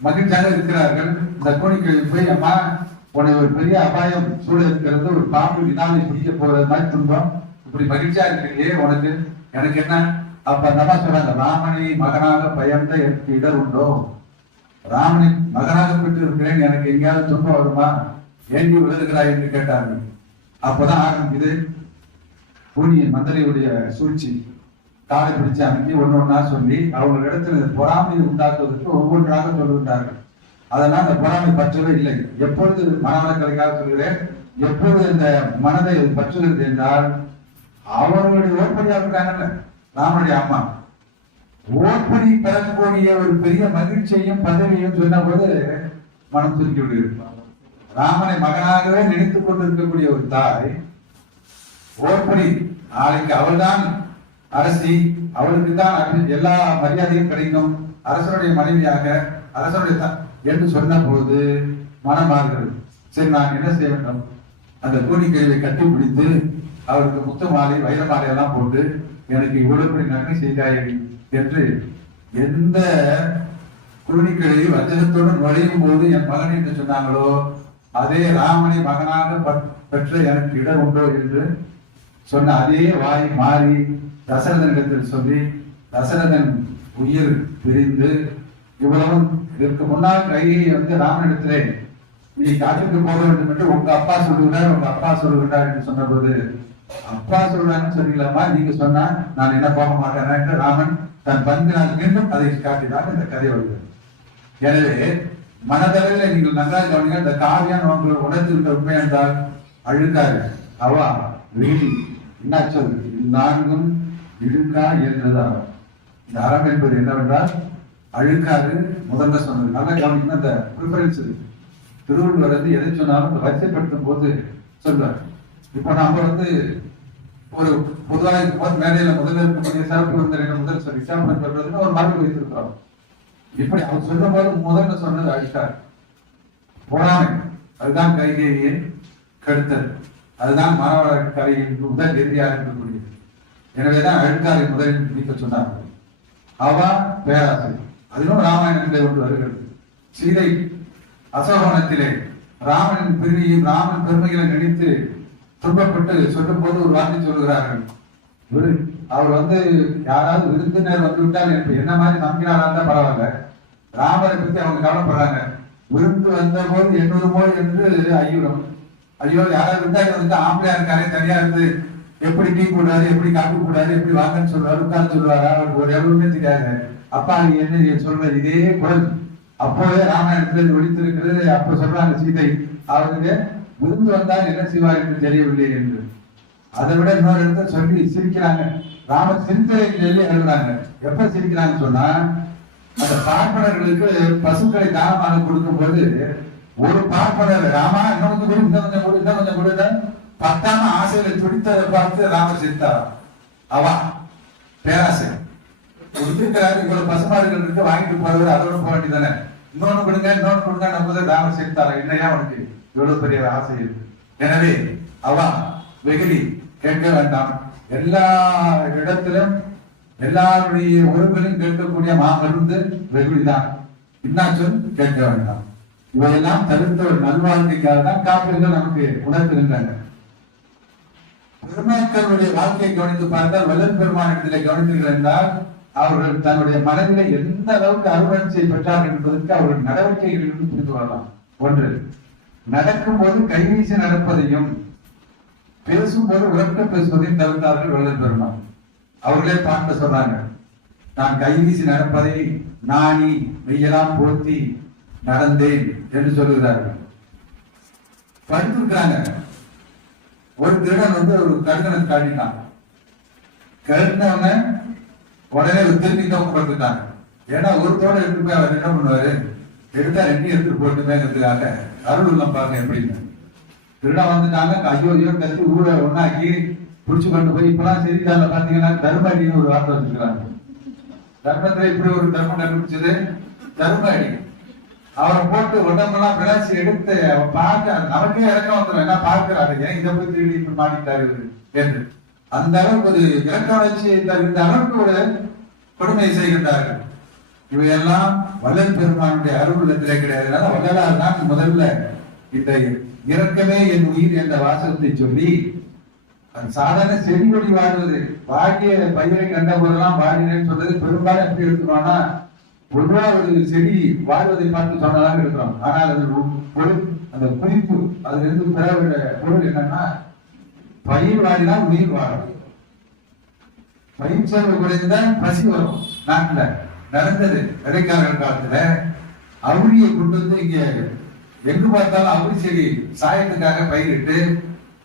மகிழ்ச்சியாக இருக்கிறார்கள். இந்த கூனிக்கிழமை போய் அம்மா உனக்கு ஒரு பெரிய அபாயம் சூழ இருக்கிறது, ஒரு பாம்பு வினாவை பிடிக்க போறது மாதிரி துன்பம், இப்படி மகிழ்ச்சியா இருக்கிறீங்களே உனக்கு எனக்கு என்ன? அப்ப அந்த அம்மா சொல்றாங்க, ராமனை மகனாக பயந்த எனக்கு இடர் உண்டோ? ராமனை மகனாக பெற்று இருக்கிறேன், எனக்கு எங்கேயாவது துன்பம் வருமா? ஏங்கி விழுதுகிறாய் என்று கேட்டார்கள். அப்பதான் ஆரம்பிக்குது கூனியின் மந்திரையுடைய சூழ்ச்சி. காலை பிடிச்சு அனுப்பி ஒன்னொன்னா சொல்லி அவர்களிடத்தில் பொறாமையை உண்டாக்குவதற்கு ஒவ்வொன்றாக சொல்லுகின்றார்கள். அதனால் அந்த பொறாமை பற்றவே இல்லை. எப்பொழுது மனவளக்கலைக்காக சொல்கிறேன், எப்பொழுது இந்த மனதை பற்றுகிறது என்றால் அவர்களுடைய ஓட்படியாக இருக்காங்கல்ல ராமனுடைய அம்மா, ஓட்படி பெறக்கூடிய ஒரு பெரிய மகிழ்ச்சியையும் பதவியையும் சொன்ன போது மனம் சுருக்கி விடுகிறது. ராமனை மகனாகவே நினைத்துக் கொண்டிருக்கக்கூடிய ஒரு தாய் ஓட்படி நாளைக்கு அவள்தான் அரசி, அவளுக்கு தான் எல்லா மரியாதையும் கிடைக்கும், அரசனுடைய மனைவியாக அரசனுடைய என்று சொன்ன போது மனம் மாறுகிறது. சரி நான் என்ன செய்ய வேண்டும்? அந்த கூனிக்கிழவை கட்டி பிடித்து அவருக்கு முத்து மாலை வைர மாலை எல்லாம் போட்டு எனக்கு இவ்வளவு பெரிய நன்மை செய்தாய் என்று எந்த கூனிக்கிழவை வஞ்சகத்தோடு நுழையும் போது என் மகன் என்று சொன்னாங்களோ அதே ராமனை மகனாக பெற்ற எனக்கு இடம் உண்டோ என்று சொன்ன அதே வாய் மாறி தசரதனிடத்தில் சொல்லி தசரதன் உயிர் பிரிந்து இவ்வளவும் இதற்கு முன்னால் கையை ராமனிடத்திலே நீ காட்டுக்கு போக வேண்டும் என்று உங்க அப்பா சொல்லுகிறார், உங்க அப்பா சொல்லுகிறார் என்று சொன்ன போது அப்பா சொல்றான்னு சொல்லிக்கலாமா, நீங்க சொன்னா நான் என்ன போக மாட்டேன் என்று ராமன் தன் பங்கினால் மீண்டும் அதை காட்டினார். இந்த கதை வருகிறது. எனவே மனதளவில் நீங்கள் நன்றாக கவனிங்க. இந்த காவியம் உங்கள் உணர்த்திருந்த உண்மை என்றால் அழுக்காரு அவா வீடி என்ன சொல் நான்கும் இழுக்கா என்றதா. இந்த அறம் என்பது என்னவென்றால் அழுக்காது முதல்ல சொன்னது. நல்லா கவனிக்கணும். அந்த ப்ரிஃபரன்ஸ் திருவள்ளுவர் எதை சொன்னாலும் இந்த வரிசைப்படுத்தும் போது சொல்வார். இப்போ நாம ஒரு பொதுவாக மேடையில முதல்ல இருக்கக்கூடிய சிறப்பு விருந்தினர் முதல் சொல்லி எக்ஸாம்பிள் சொல்றதுன்னு ஒரு மரபு வைத்திருக்கிறோம். இப்படி அவர் சொல்லும் போது முதல்ல சொன்னது அழுக்கார் பொறாமை. அதுதான் கைகேயை கெடுத்தது. அதுதான் மனவள கலையின் முதல் எதிரியாக இருக்கக்கூடியது. எனவேதான் அழுக்காரை முதலில் நீக்க சொன்னார்கள். அவா பேராசை அதிலும் ராமாயணத்திலே ஒன்று வருகிறது. சீதை அசோகவனத்திலே ராமனின் பிரிவையும் ராமன் பெருமைகளை நினைத்து துன்பப்பட்டு சொல்லும் போது ஒரு வார்த்தை சொல்கிறார்கள். அவர் யாராவது விருந்தினர் வந்துவிட்டால் என்ன மாதிரி நம்பினாரா தான் பரவாயில்ல, ராமரை பத்தி அவங்க கவலைப்படுறாங்க. விருந்து வந்த போது 800 மோ என்று ஐயூரம். ஐயோ யாராவது விருந்தாங்க ஆம்பளையா இருக்காரு, தனியா இருந்து எப்படி டீ போடுறாரு, எப்படி காப்பி போடுறாரு, எப்படி வாங்கன்னு சொல்றாரு, உட்கார்ந்து சொல்றாரு, அவருக்கு ஒரு எவ்வளவுமே தெரியாது. அப்பா நீ என்ன சொல்ற இதே குரல் அப்போதே ராமாயணத்தில் ஒழித்திருக்கிறது. அப்ப சொல்றாங்க சீதை அவருக்கு விருந்து வந்தால் என்ன செய்வார் என்று தெரியவில்லை என்று. அதை விட இன்னொரு இடத்துல சொல்லி சிரிக்கிறாங்க. ராமர் சிரித்தலை சொல்லி எழுதுறாங்க. எப்ப சிரிக்கிறாங்கன்னு சொன்னா அந்த பார்ப்பனர்களுக்கு பசுக்களை தானமாக கொடுக்கும் போது ஒரு பார்ப்பனர் ராமா இன்னும் கொஞ்சம் கொடு, இன்னும் கொஞ்சம் கொடு, இன்னும் கொஞ்சம் கொடுத்த பத்தாம ஆசையில துடித்ததை பார்த்து ராமர் சிரித்தார். அவன் பேராசை கொடுத்திருக்கிறாரு, இவ்வளவு பசுமாடுகள் இருக்கு, வாங்கிட்டு போறது அதோட போக வேண்டியதானே, இன்னொன்னு கொடுங்க இன்னொன்னு கொடுங்க நம்ம ராமர் சிரித்தாரா, என்னையா உனக்கு இவ்வளவு பெரிய ஆசை இருக்கு. எனவே அவன் வெகுளி கேட்க வேண்டாம், எல்லா இடத்திலும் எல்லாருடைய உறவுகளையும் கேட்கக்கூடிய மாமருந்து வெகுளிதான். என்ன சொல் கேட்க வேண்டாம். இவையெல்லாம் தவிர்த்த ஒரு நல்வாழ்க்கைக்காக தான் காப்பீடுகள் நமக்கு உணர்த்துகின்றன. பெருமாக்களுடைய வாழ்க்கையை கவனித்து பார்த்தால் வல்லல் பெருமான் இடத்திலே கவனித்தீர்கள் என்றால் அவர்கள் தன்னுடைய மனதிலே எந்த அளவுக்கு அருவருட்சியை பெற்றார்கள் என்பதற்கு அவர்கள் நடவடிக்கைகளிலிருந்து புரிந்து கொள்ளலாம். ஒன்று, நடக்கும் போது கைவீசி நடப்பதையும் பேசும்போது உறக்க பேசுவதையும் தவிர்த்தார்கள் வல்லல் பெருமான். அவர்களே பார்க்க சொல்றாங்க, நான் கைவீசி நடப்பதை நாணி மெய்யெல்லாம் போர்த்தி நடந்தேன் என்று சொல்லுகிறார்கள். படித்திருக்கிறாங்க. ஒரு திருடன் ஒரு கடுகனை காட்டினான். கருத்தவன உடனே திரும்பி தோக்கப்பட்டிருக்காங்க. ஏன்னா ஒரு தோட எடுத்து போய் அவர் என்ன பண்ணுவாரு, எடுத்தா ரெண்டி எடுத்து போட்டுமேங்கிறதுக்காக அருள் உள்ளம் பாருங்க எப்படின்னு. திருடம் வந்துட்டாங்க, ஐயோ ஐயோ கத்து ஊரை ஒன்னாக்கி புடிச்சு கொண்டு போய் இப்பெல்லாம் செய்தித்தாள பாத்தீங்கன்னா தர்ம அடின்னு ஒரு வார்த்தை வச்சிருக்காங்க. தர்மத்துல இப்படி ஒரு தர்மம் கண்டுபிடிச்சது தர்ம அடி. அவரை போட்டு உடம்பெல்லாம் விளாசி எடுத்து பார்க்க நமக்கே இறக்கம் வந்துடும், என்ன பார்க்கிறாரு, ஏன் இதை போய் திருடி இப்படி மாட்டிட்டாரு என்று அந்த அளவுக்கு ஒரு இறக்க வச்சு இந்த அளவுக்கு ஒரு கொடுமை செய்கின்றார்கள். இவையெல்லாம் வள்ளல் பெருமானுடைய அருள்லத்திலே கிடையாது. வள்ளலார் தான் முதல்ல இந்த இறக்கமே என் உயிர் என்ற வாசகத்தை சொல்லி சாதாரண செடிகொடி வாழ்வது, வாடிய பயிரை கண்ட போதெல்லாம் வாடினேன்னு சொல்றது பெரும்பாலும் எப்படி எடுத்துக்கோன்னா பொதுவா ஒரு செடி வாழ்வதை பார்த்து சொன்னதாக இருக்கிறோம். ஆனால் அது பொருள் அந்த குறிப்பு அதுல இருந்து பெற பொருள் என்னன்னா பயிர் வாடினால் உயிர் வாழும். பயிர் செலவு குறைந்துதான் பசி வரும். நாட்டுல நடந்தது இடைக்கால காலத்துல அவுரியை கொண்டு வந்து இங்க எங்கு பார்த்தாலும் அவுரி செடி சாயத்துக்காக பயிரிட்டு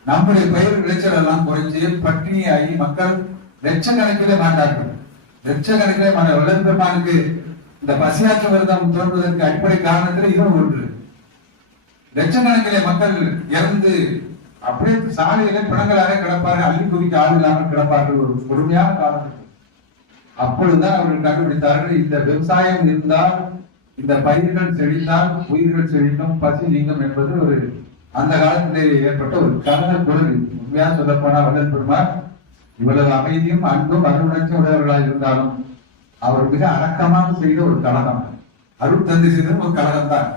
நம்முடைய பயிர் விளைச்சல் எல்லாம் குறைஞ்சு பட்டினியாகி மக்கள் லட்சக்கணக்கிலே மாட்டார்கள். லட்சக்கணக்கிலே வள்ளல் பெருமானுக்கு இந்த பசியாற்ற விரதம் தோன்றுவதற்கு அடிப்படை காரணத்துல இதுவும் ஒன்று. லட்சக்கணக்கிலே மக்கள் இறந்து அப்படியே சாலையில பிணங்களாக கிடப்பார்கள், அள்ளி குவிக்க ஆள் இல்லாமல் கிடப்பார்கள். ஒரு கொடுமையான காரணம். அப்பொழுதுதான் அவர்கள் கண்டுபிடித்தார்கள், இந்த விவசாயம் இருந்தால் இந்த பயிர்கள் செழித்தால் உயிர்கள் செழிக்கும், பசி நீங்கும் என்பது ஒரு அந்த காலத்திலே ஏற்பட்ட ஒரு கலந்த குரல். உண்மையா சொல்ல போனா வள்ளல் பெருமான் இவ்வளவு அமைதியும் அன்பும் அருணர்ச்சி உடையவர்களாக இருந்தாலும் அவர் மிக அடக்கமாக செய்த ஒரு கழகம், அருள் தந்தை செய்த ஒரு கழகம் தான்.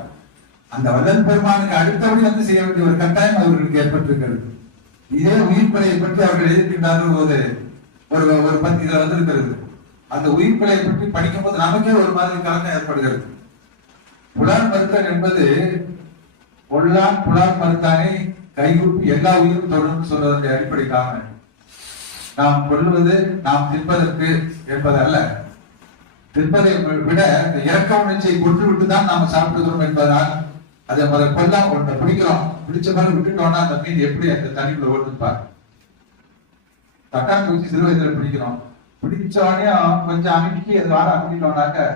அந்த வள்ளல் பெருமானுக்கு அடுத்தபடி வந்து செய்ய வேண்டிய ஒரு கட்டாயம் அவர்களுக்கு ஏற்பட்டிருக்கிறது. இதே உயிர்ப்பிழையை பற்றி அவர்கள் எதிர்க்கின்றார்கள் போது ஒரு பத்தி இதில் வந்திருக்கிறது. அந்த உயிர்ப்பிழையை பற்றி படிக்கும் போது நமக்கே ஒரு மாதிரி கலக்கம் ஏற்படுகிறது. புலால் மறுத்தல் என்பது பொல்லான் புலால் மறுத்தானே கைகூப்பி எல்லா உயிரும் தொடர்ந்து சொல்வதற்கு அடிப்படை காரணம். நாம் கொள்வது நாம் தின்பதற்கு என்பது அல்ல, தின்பதை விட இறக்க உணர்ச்சியை கொண்டு விட்டுதான் நாம சாப்பிடுகிறோம் என்பதால் அதை முதல் கொல்லாம் கொண்ட பிடிக்கிறோம். பிடிச்ச மாதிரி விட்டுட்டோம்னா அந்த மீன் எப்படி அந்த தண்ணிக்குள்ள ஓடுப்பார். தட்டாம்பூச்சி சிறு வயதுல பிடிக்கிறோம், பிடிச்சோடனே கொஞ்சம் அமைக்கி அது வாழ அமைக்கிட்டோம்னாக்க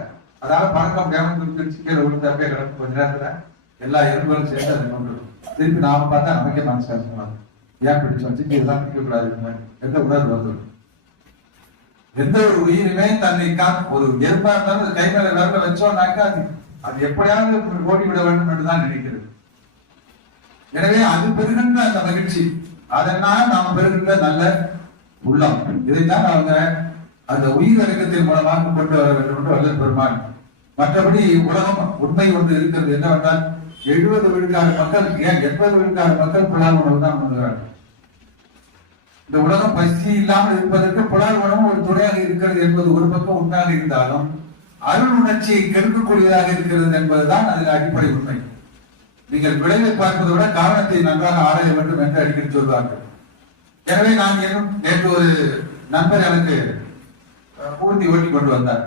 அதால பழக்கம் முடியாமல் பிரிச்சு கீழே விழுந்து அப்படியே கிடக்கும். கொஞ்ச நேரத்துல எல்லா எறும்புகளும் சேர்ந்து அதை கொண்டு திருப்பி நாம பார்த்தா நமக்கே மனசு கஷ்டமாகும். ஏன் பிடிச்சோம் சிக்கி இதெல்லாம் பிடிக்க கூடாது எந்த உணர்வு வந்துடும். எந்த ஒரு உயிருமே தன்னை ஒரு எறும்பா இருந்தாலும் கை மேல விரல வச்சோம்னாக்கா அது எப்படியாவது ஓடிவிட வேண்டும் என்றுதான் நினைக்கிறது. எனவே அது பெறுகின்ற அந்த மகிழ்ச்சி, அதனால் நாம் பெறுகின்ற நல்ல உள்ளம், இதைத்தான் அவங்க அந்த உயிர் இறக்கத்தின் மூலமாக கொண்டு வர வேண்டும் என்று வள்ளல் பெருமான். மற்றபடி உலகம் உண்மை ஒன்று இருக்கிறது என்னவென்றால் 70 விழுக்காடு மக்கள், ஏன் 80 விழுக்காடு மக்கள் புலால் உணவு தான் உண்ணுகிறார்கள். இந்த உலகம் பசி இல்லாமல் இருப்பதற்கு புலால் உணவு ஒரு துணையாக இருக்கிறது என்பது ஒரு பக்கம் உண்மையாக இருந்தாலும் அருள் உணர்ச்சியை கெடுக்கக்கூடியதாக இருக்கிறது என்பதுதான் அதில் அடிப்படை உண்மை. நீங்கள் விளைவை பார்ப்பதை விட காரணத்தை நன்றாக ஆராய வேண்டும் என்று அடிக்கடி சொல்வார்கள். எனவே நான் நேற்று ஒரு நண்பர் எனக்கு ஊர்தி ஓட்டி கொண்டு வந்தார்.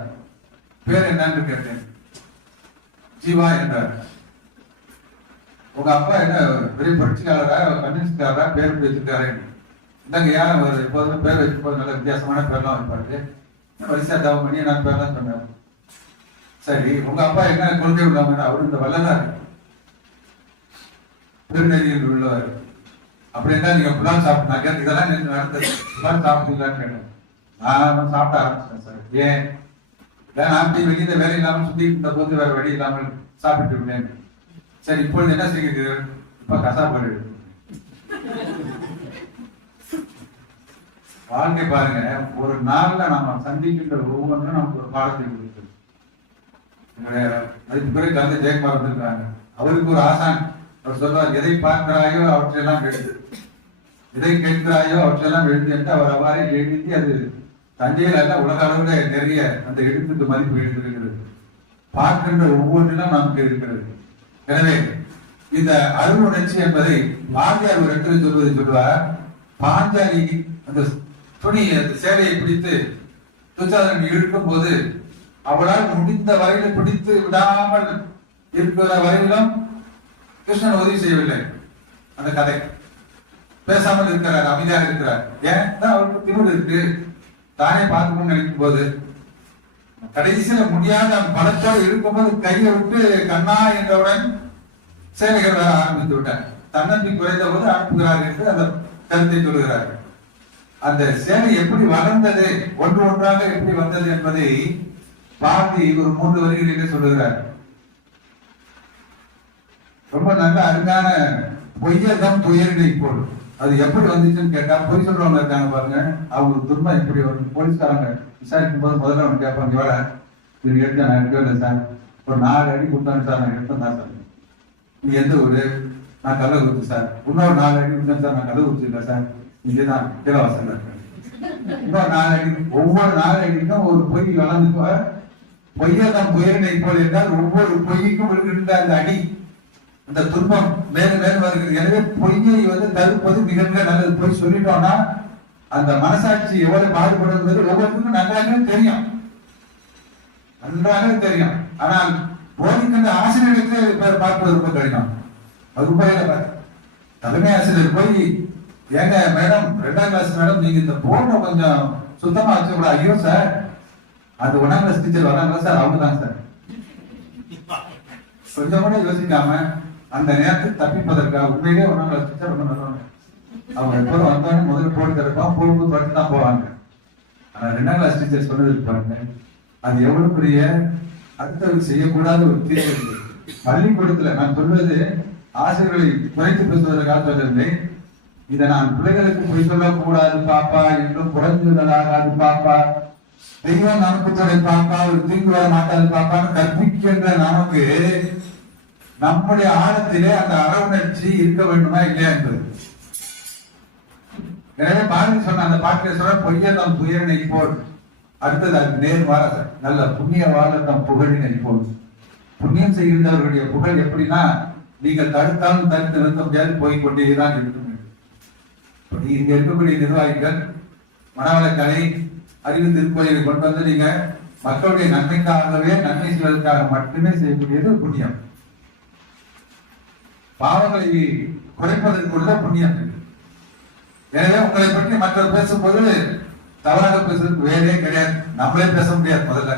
பேர் என்னன்னு கேட்டேன். ஜீவா என்றார். உங்க அப்பா என்ன பெரிய புரட்சியாளரா கம்யூனிஸ்ட்காரரா பேர் வச்சிருக்காரு? இந்தாங்க யாரும் எப்போதுமே பேர் வச்சுப்போது நல்ல வித்தியாசமான பேர்லாம் வைப்பாரு. வரிசா தவம் பண்ணி நான் பேர்லாம் சொன்னார். சரி, உங்க அப்பா என்ன கொள்கை உள்ளவங்க? அவரு இந்த வள்ளலார், திருநெறியில் உள்ளவர். அப்படின்னா நீங்க புலால் சாப்பிட்டாங்க இதெல்லாம் நடந்தது, புலால் சாப்பிட்டீங்களான்னு கேட்டேன். நான் சாப்பிட ஆரம்பிச்சேன் சார். ஏன் நான் அப்படி வெளியில வேலை இல்லாமல் சுத்தி இருந்த போது வேற வழி இல்லாமல் சாப்பிட்டு இருந்தேன். சரி இப்பொழுது என்ன செய்யுது? இப்ப கசாப்பாடு. வாழ்க்கை பாருங்க, ஒரு நாள்ல நம்ம சந்திக்கின்ற ஒவ்வொன்றும் நமக்கு ஒரு பாடத்தை கொடுக்குது. அதுக்கு பிறகு கலந்து ஜெயக்குமார் வந்திருக்காங்க. அவருக்கு ஒரு ஆசான். அவர் சொல்வார், எதை பார்க்கிறாயோ அவற்றையெல்லாம் எழுது, எதை கேட்கிறாயோ அவற்றையெல்லாம் எழுது என்று அவர் அவ்வாறே எழுதி அது தஞ்சையில் அல்ல உலக அளவில் நிறைய அந்த எழுத்துக்கு மதிப்பு எழுதிருக்கிறது. பார்க்கின்ற ஒவ்வொன்றிலும் நமக்கு இருக்கிறது. எனவே இந்த அருளுணர்ச்சி என்பதை வாத்தியார் ஒரு இடத்துல சொல்லுவார். பாஞ்சாலி அந்த துணி அந்த சேலையை பிடித்து துச்சாதனன் இழுக்கும் போது அவளால் முடிந்த வரையில் பிடித்து விடாமல் இருக்கிற வரையிலும் கிருஷ்ணன் உதவி செய்யவில்லை. அந்த கதை பேசாமல் இருக்கிறார், அமைதியாக இருக்கிறார். ஏன் அவருக்கு திமிரு இருக்கு, தானே பார்க்கணும்னு நினைக்கும் போது கடைசியில முடியாத பணத்தோடு இருக்கும்போது கையை விட்டு கண்ணா என்றவுடன் சேவைகள் வர ஆரம்பித்து விட்டார். தன்னம்பிக்கை குறைந்த போது அனுப்புகிறார் என்று அந்த கருத்தை சொல்கிறார். அந்த சேவை எப்படி வளர்ந்தது, ஒன்று ஒன்றாக எப்படி வந்தது என்பதை பாரதி ஒரு 3 வரிகளிலே சொல்லுகிறார். ரொம்ப நல்ல அருமையான பொய்யதம் துயரினை போல். அது எப்படி வந்துச்சுன்னு கேட்டா, பொய் சொல்றவங்க இருக்காங்க பாருங்க, அவங்க துன்பம் எப்படி வரும். போலீஸ்காரங்க விசாரிக்கும் போது முதல்ல அவங்க கேட்பாங்க, வேலை இது எடுத்த நான் எடுக்கல சார், ஒரு 4 அடி கொடுத்தாங்க சார், நான் எடுத்தேன் தான் சார். நீ எந்த ஊரு? நான் கள்ளக்குறிச்சி சார். இன்னொரு 4 அடி கொடுத்தேன் சார், நான் கள்ளக்குறிச்சி இல்லை சார், இங்கேதான் இலவசம் இருக்கேன். இன்னொரு 4 அடி, ஒவ்வொரு 4 அடிக்கும் ஒரு பொய் வளர்ந்து பொய்யதம் புயலினை போல் என்றால் ஒவ்வொரு பொய்க்கும் விழுகின்ற அந்த அடி, அந்த துன்பம் மேலும் மேலும் வருகிறது. எனவே பொய்யை தடுப்பது மிக மிக நல்லது. பொய் சொல்லிட்டோம்னா அந்த மனசாட்சி எவ்வளவு பாடுபடுவது ஒவ்வொருத்தருக்கும் நன்றாக தெரியும், நன்றாக தெரியும். ஆனால் போதிக்கின்ற ஆசிரியர்களுக்கு பார்ப்பது ரொம்ப கடினம். வகுப்பறையில தலைமை ஆசிரியர் போய், ஏங்க மேடம் 2ஆம் கிளாஸ் மேடம், நீங்க இந்த போர்டை கொஞ்சம் சுத்தமா வச்சுக்கூடாது. ஐயோ சார், அது 1ஆம் கிளாஸ் டீச்சர் வராங்களா சார், அவங்க தான் சார். கொஞ்சம் கூட யோசிக்காம அந்த நேரத்தில் தப்பிப்பதற்காக உண்மையிலே 1ஆம் கிளாஸ் டீச்சர் ரொம்ப நல்லவங்க. அவங்க எப்போதும் வந்தோடனே முதல்ல போட்டு திறப்பான், போகும்போது படுத்து தான் போவாங்க. ஆனா 2ஆம் கிளாஸ் டீச்சர் சொன்னது பாருங்க, அது எவ்வளவு பெரிய அடுத்தவர்கள் செய்யக்கூடாத ஒரு தீர்வு. பள்ளிக்கூடத்துல நான் சொல்வது ஆசிரியர்களை குறைத்து பேசுவதற்காக சொல்லவில்லை. இதை நான் பிள்ளைகளுக்கு பொய் சொல்லக்கூடாது பாப்பா, என்றும் குறைந்துள்ளதாகாது பாப்பா, தெய்வம் நமக்கு துணை பாப்பா, ஒரு தீங்கு வர மாட்டாது பாப்பான்னு கற்பிக்கின்ற நமக்கு நம்முடைய ஆழத்திலே அந்த அறவுணர்ச்சி இருக்க வேண்டுமா இல்லையா என்பது. எனவே பாரதி சொன்ன அந்த பாட்டிலே சொல்ற, பொய்யதம் துயரினை போல். அடுத்தது அது நேர் வார நல்ல புண்ணிய வாழத்தம் புகழினை போல். புண்ணியம் செய்கின்றவர்களுடைய புகழ் எப்படின்னா, நீங்கள் தடுத்தாலும் தடுத்து நிறுத்த முடியாது, போய்கொண்டேதான் இருக்கும். இங்க இருக்கக்கூடிய நிர்வாகிகள் மனவளக்கலை அறிவு திருக்கோயிலை கொண்டு வந்து நீங்க மக்களுடைய நன்மைக்காகவே, நன்மை செய்வதற்காக மட்டுமே செய்யக்கூடியது புண்ணியம். பாவங்களை குறைப்பதற்குள்ள புண்ணியம். எனவே உங்களை பற்றி மற்றவர் பேசும்போது தவறாக பேசுறதுக்கு வேலையே கிடையாது. நம்மளே பேச முடியாது. முதல்ல